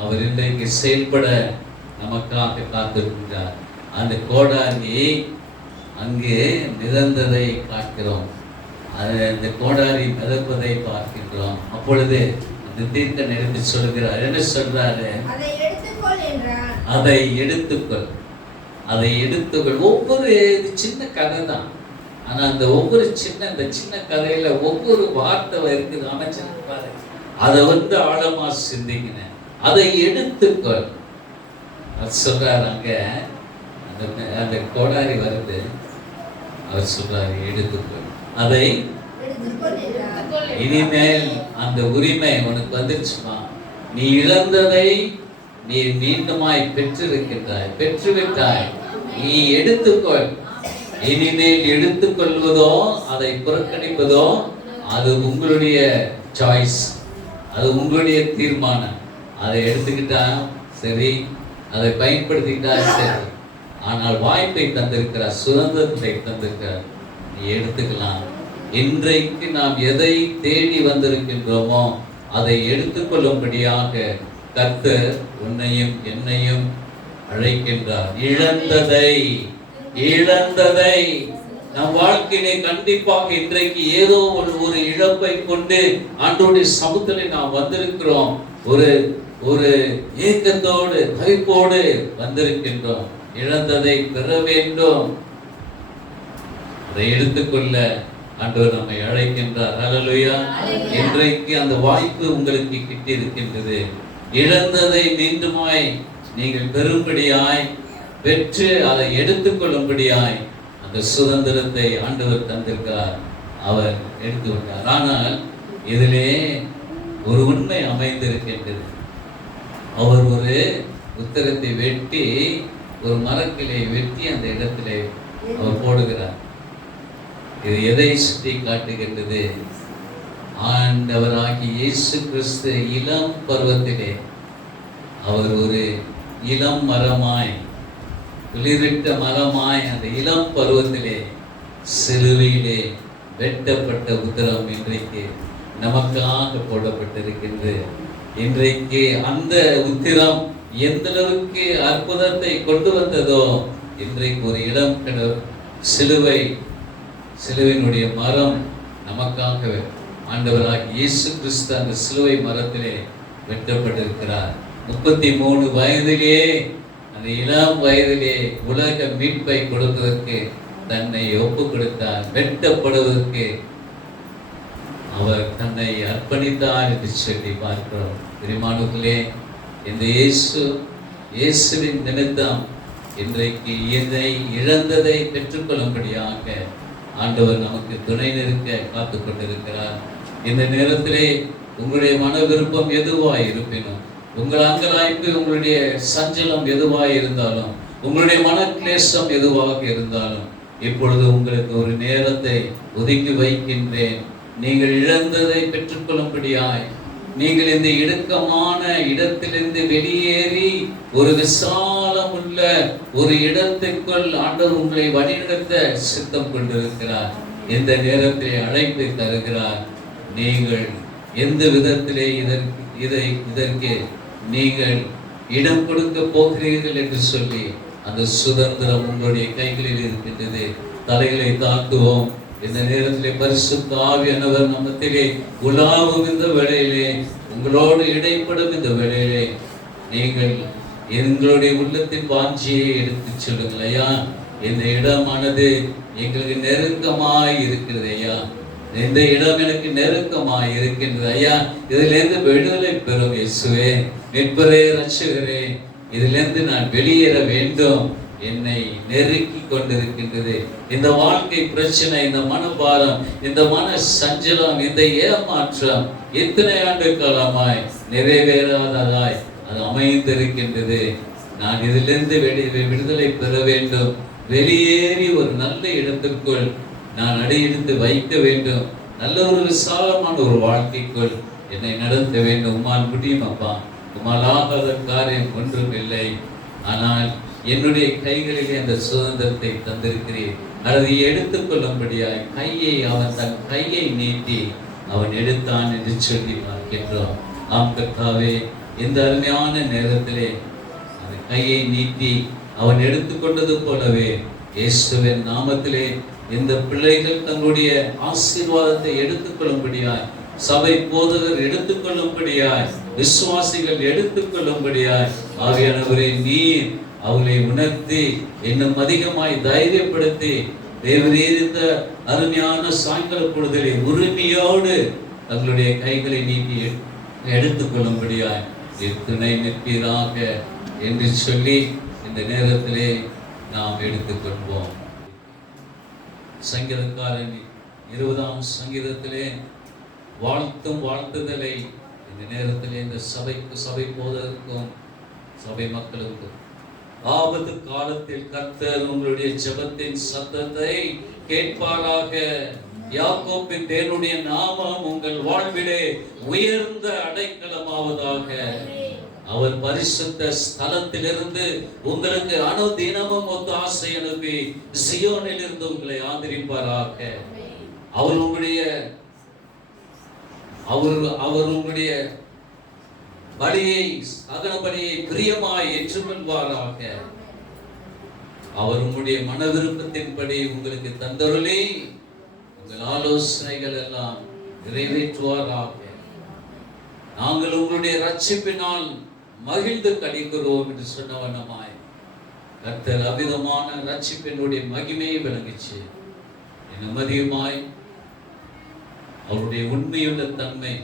அவர் இன்றைக்கு செயல்பட நமக்காக காத்திருக்கின்றார். அந்த கோடாரி அங்கே மிதந்ததை பார்க்கிறோம். அந்த கோடாரி மிதப்பதை பார்க்கின்றோம். அப்பொழுது அந்த தீர்க்கன் எடுத்து சொல்கிறார். என்ன சொல்றாரு? அதை எடுத்துக்கொள், அதை எடுத்துக்கொள். ஒவ்வொரு சின்ன கதை தான், ஆனா அந்த ஒவ்வொரு சின்ன கதையில ஒவ்வொரு வார்த்தை இருக்குது. அமைச்சிருப்பாரு. அதை ஆழமா சிந்திக்கினேன். அதை எடுத்துக்கொள் சொல்றாரு. அங்க அந்த கோடாரி வருது. அவர் சொல்றாரு எடுத்துக்கொள், அதை இனிமேல் அந்த உரிமை உனக்கு வந்துருச்சுமா. நீ இழந்ததை நீ மீண்டுமாய் பெற்றுவிட்டாய். நீ எடுத்துக்கொள். இனிமேல் எடுத்துக்கொள்வதோ அதை புறக்கணிப்பதோ அது உங்களுடைய சாய்ஸ், அது உங்களுடைய தீர்மானம். அதை எடுத்துக்கிட்டா சரி, அதை பயன்படுத்திக்கிட்டா சரி. ஆனால் வாய்ப்பை தந்திருக்கிறார், சுதந்திரத்தை தந்திருக்கிறார். நீ எடுத்துக்கலாம். இன்றைக்கு நாம் எதை தேடி வந்திருக்கின்றோமோ அதை எடுத்துக்கொள்ளும்படியாக கர்த்தர் உன்னையும் என்னையும் அழைக்கின்றார். இழந்ததை நம் வாழ்க்கையிலே கண்டிப்பாக இன்றைக்கு ஏதோ ஒரு இழப்பை கொண்டு ஆண்டவருடைய சமூகத்திலே நாம் வந்திருக்கிறோம். ஒரு ஏக்கத்தோடு கைப்போடு வந்திருக்கின்றோம். இழந்ததை பெற வேண்டும், அதை எடுத்துக்கொள்ள ஆண்டவர் நம்மை அழைக்கின்றார். ஹல்லேலூயா. இன்றைக்கு அந்த வாய்ப்பு உங்களுக்கு கிட்டி இருக்கின்றது. இழந்ததை மீண்டுமாய் நீங்கள் பெறும்படியாய், பெற்று அதை எடுத்துக்கொள்ளும்படியாய் அந்த சுதந்திரத்தை ஆண்டவர் தந்திருக்கிறார். அவர் எடுத்து விட்டார். ஆனால் இதிலே ஒரு உண்மை அமைந்திருக்கின்றது. அவர் ஒரு உத்தரத்தை வெட்டி, ஒரு மரக்கிளை வெட்டி அந்த இடத்திலே அவர் போடுகிறார். இது எதை சுட்டி காட்டுகின்றது? ஆண்டவராகிய இயேசு கிறிஸ்து இளம் பருவத்திலே அவர் ஒரு இளம் மரமாய், துளிரிட்ட மரமாய் அந்த இளம் பருவத்திலே சிலுவையிலே வெட்டப்பட்ட உத்தரம் இன்றைக்கு நமக்காக போடப்பட்டிருக்கின்றது. இன்றைக்கு அந்த உத்திரம் எந்த அளவுக்கு அற்புதத்தை கொண்டு வந்ததோ, இன்றைக்கு ஒரு இளம் சிலுவையினுடைய மரம் நமக்காக ஆண்டவராகிய இயேசு கிறிஸ்து அந்த சிலுவை மரத்திலே வெட்டப்பட்டிருக்கிறார். 33 வயதிலே, அந்த இளம் வயதிலே உலக மீட்பை கொடுப்பதற்கு தன்னை ஒப்பு கொடுத்தார். வெட்டப்படுவதற்கு அவர் தன்னை அர்ப்பணித்தார் என்று சொல்லி பார்க்கிறோம். பிரியமானவர்களே, இந்த இயேசுவின் நிமித்தம் இன்றைக்கு இதை இழந்ததை பெற்றுக்கொள்ளும்படியாக ஆண்டவர் நமக்கு துணை நிற்க காத்து கொண்டிருக்கிறார். இந்த நேரத்திலே உங்களுடைய மன விருப்பம் எதுவாய் இருப்பினும், உங்கள் அங்கலாய்ப்பு, உங்களுடைய சஞ்சலம் எதுவாய் இருந்தாலும், உங்களுடைய மன கிளேசம் எதுவாக இருந்தாலும், இப்பொழுது உங்களுக்கு ஒரு நேரத்தை ஒதுக்கி வைக்கின்றேன். நீங்கள் இழந்ததை பெற்றுக்கொள்ளும்படியாய், நீங்கள் இந்த இடுக்கமான இடத்திலிருந்து வெளியேறி ஒரு விசாலம் உள்ள ஒரு இடத்துக்குள் ஆண்டவர் உங்களை வழிநடத்த சித்தம் கொண்டிருக்கிறார். இந்த நேரத்திலே அழைப்பை தருகிறார். நீங்கள் எந்த விதத்திலே இதற்கு நீங்கள் இடம் கொடுக்க போகிறீர்கள் என்று சொல்லி அந்த சுதந்திரம் உங்களுடைய கைகளில் இருக்கின்றது. தலைகளை தாழ்த்துவோம். இந்த நேரத்திலே பரிசுத்த ஆவியானவர் நம்மத்திலே உலாவும் இந்த வேளையிலே, உங்களோடு இடைப்படும் இந்த வேளையிலே, நீங்கள் எங்களுடைய உள்ளத்தின் வாஞ்சியை எடுத்து சொல்லுங்கள். ஐயா, இந்த இடமானது எங்களுக்கு நெருக்கமாய் இருக்கிறது. ஐயா, இந்த இடம் எனக்கு நெருக்கமாய் இருக்கின்றது. ஐயா, இதிலிருந்து விடுதலை பெறும் இயேசுவே, மீட்பரே, ரட்சகரே, இதிலிருந்து நான் வெளியேற வேண்டும். என்னை நெருக்கி கொண்டிருக்கின்றது இந்த வாழ்க்கை பிரச்சனை, இந்த மனபாரம், இந்த மன சஞ்சலம், இந்த ஏமாற்றம் இத்தனை ஆண்டு காலமாய் நிறைவேறாததாய் அது அமைந்திருக்கின்றது. நான் இதிலிருந்து விடுதலை பெற வேண்டும். வெளியேறி ஒரு நல்ல இடத்திற்குள் நான் அடியெடுத்து வைக்க வேண்டும். நல்ல ஒரு விசாலமான ஒரு வாழ்க்கைக்குள் என்னை நடத்த வேண்டும். உம்மால் முடியும் அப்பா, உம்மால் ஆகாத காரியம் ஒன்றும் இல்லை. ஆனால் என்னுடைய கைகளிலே அந்த சுதந்திரத்தை தந்திருக்கிறேன். அதை எடுத்துக்கொள்ளும்படியாய் அவன் தன் கையை நீட்டி அவன் எடுத்தான் என்று சொல்லி பார்க்கின்றோம். ஆம் கர்த்தாவே, இந்த அருமையான நேரத்திலே அந்த கையை நீட்டி அவன் எடுத்துக்கொண்டது போலவே இயேசுவின் நாமத்திலே இந்த பிள்ளைகள் தங்களுடைய ஆசீர்வாதத்தை எடுத்துக்கொள்ளும்படியாய், சபை போதகர் எடுத்துக்கொள்ளும்படியாய், விசுவாசிகள் எடுத்துக்கொள்ளும்படியாய் ஆவியானவரே நீர் அவளை உணர்த்தி இன்னும் அதிகமாய் தைரியப்படுத்தி தேவரீர் இந்த அருமையான சாயங்கால பொழுதிலே உரிமையோடு தங்களுடைய கைகளை நீட்டி எடுத்துக்கொள்ளும்படியாய் துணை நிற்பீராக என்று சொல்லி இந்த நேரத்திலே நாம் எடுத்துக்கொள்வோம். சங்கீதக்காரன் 20ஆம் சங்கீதத்திலே வாழ்த்தும் வாழ்த்துதலை இந்த நேரத்திலே இந்த சபை போதற்கும் சபை மக்களுக்கும், ஆபத்து காலத்தில் கர்த்தர் உங்களுடைய ஜெபத்தின் சத்தத்தை கேட்பாராக. யாக்கோபின் தேவனுடைய நாமம் உங்கள் வாழ்விலே உயர்ந்த அடைக்கலமாவதாக. அவர் பரிசுத்த ஸ்தலத்திலிருந்து உங்களுக்கு அனுதினமும் ஒத்தாசை அனுப்பி சியோனில் இருந்து உங்களை ஆதரிப்பாராக. அவர் உங்களுடைய பலியை, அகன பலியை பிரியமாய் ஏற்றுக்கொள்வாராக. அவர் உம்முடைய மன விருப்பத்தின்படி உங்களுக்கு தந்தருளி உங்கள் ஆலோசனைகள் எல்லாம் நிறைவேற்றுவாராக. நாங்கள் உங்களுடைய ரட்சிப்பினால் மகிழ்ந்து கழிக்கிறோம் என்று சொன்ன வண்ணமாய் கர்த்தர் அவிதமான ரட்சிப்பினுடைய மகிமையை விளங்கிச்சு நிம்மதியுமாய் அவருடைய உண்மையுள்ள தன்மை,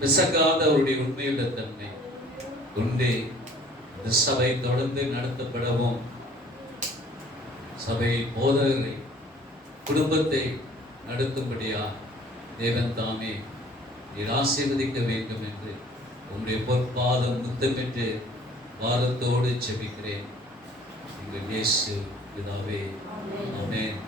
பிசகாத அவருடைய உண்மையுள்ள தன்மை கொண்டு இந்த சபை தொடர்ந்து நடத்தப்படவும், சபை போதகரை குடும்பத்தை நடத்தும்படியா தேவன் தாமே நீர் ஆசீர்வதிக்க வேண்டும் என்று உங்களுடைய பொற்பாதம் முத்தமிட்டு வாரத்தோடு ஜெபிக்கிறேன். எங்கள் இயேசு பிதாவே, ஆமென்.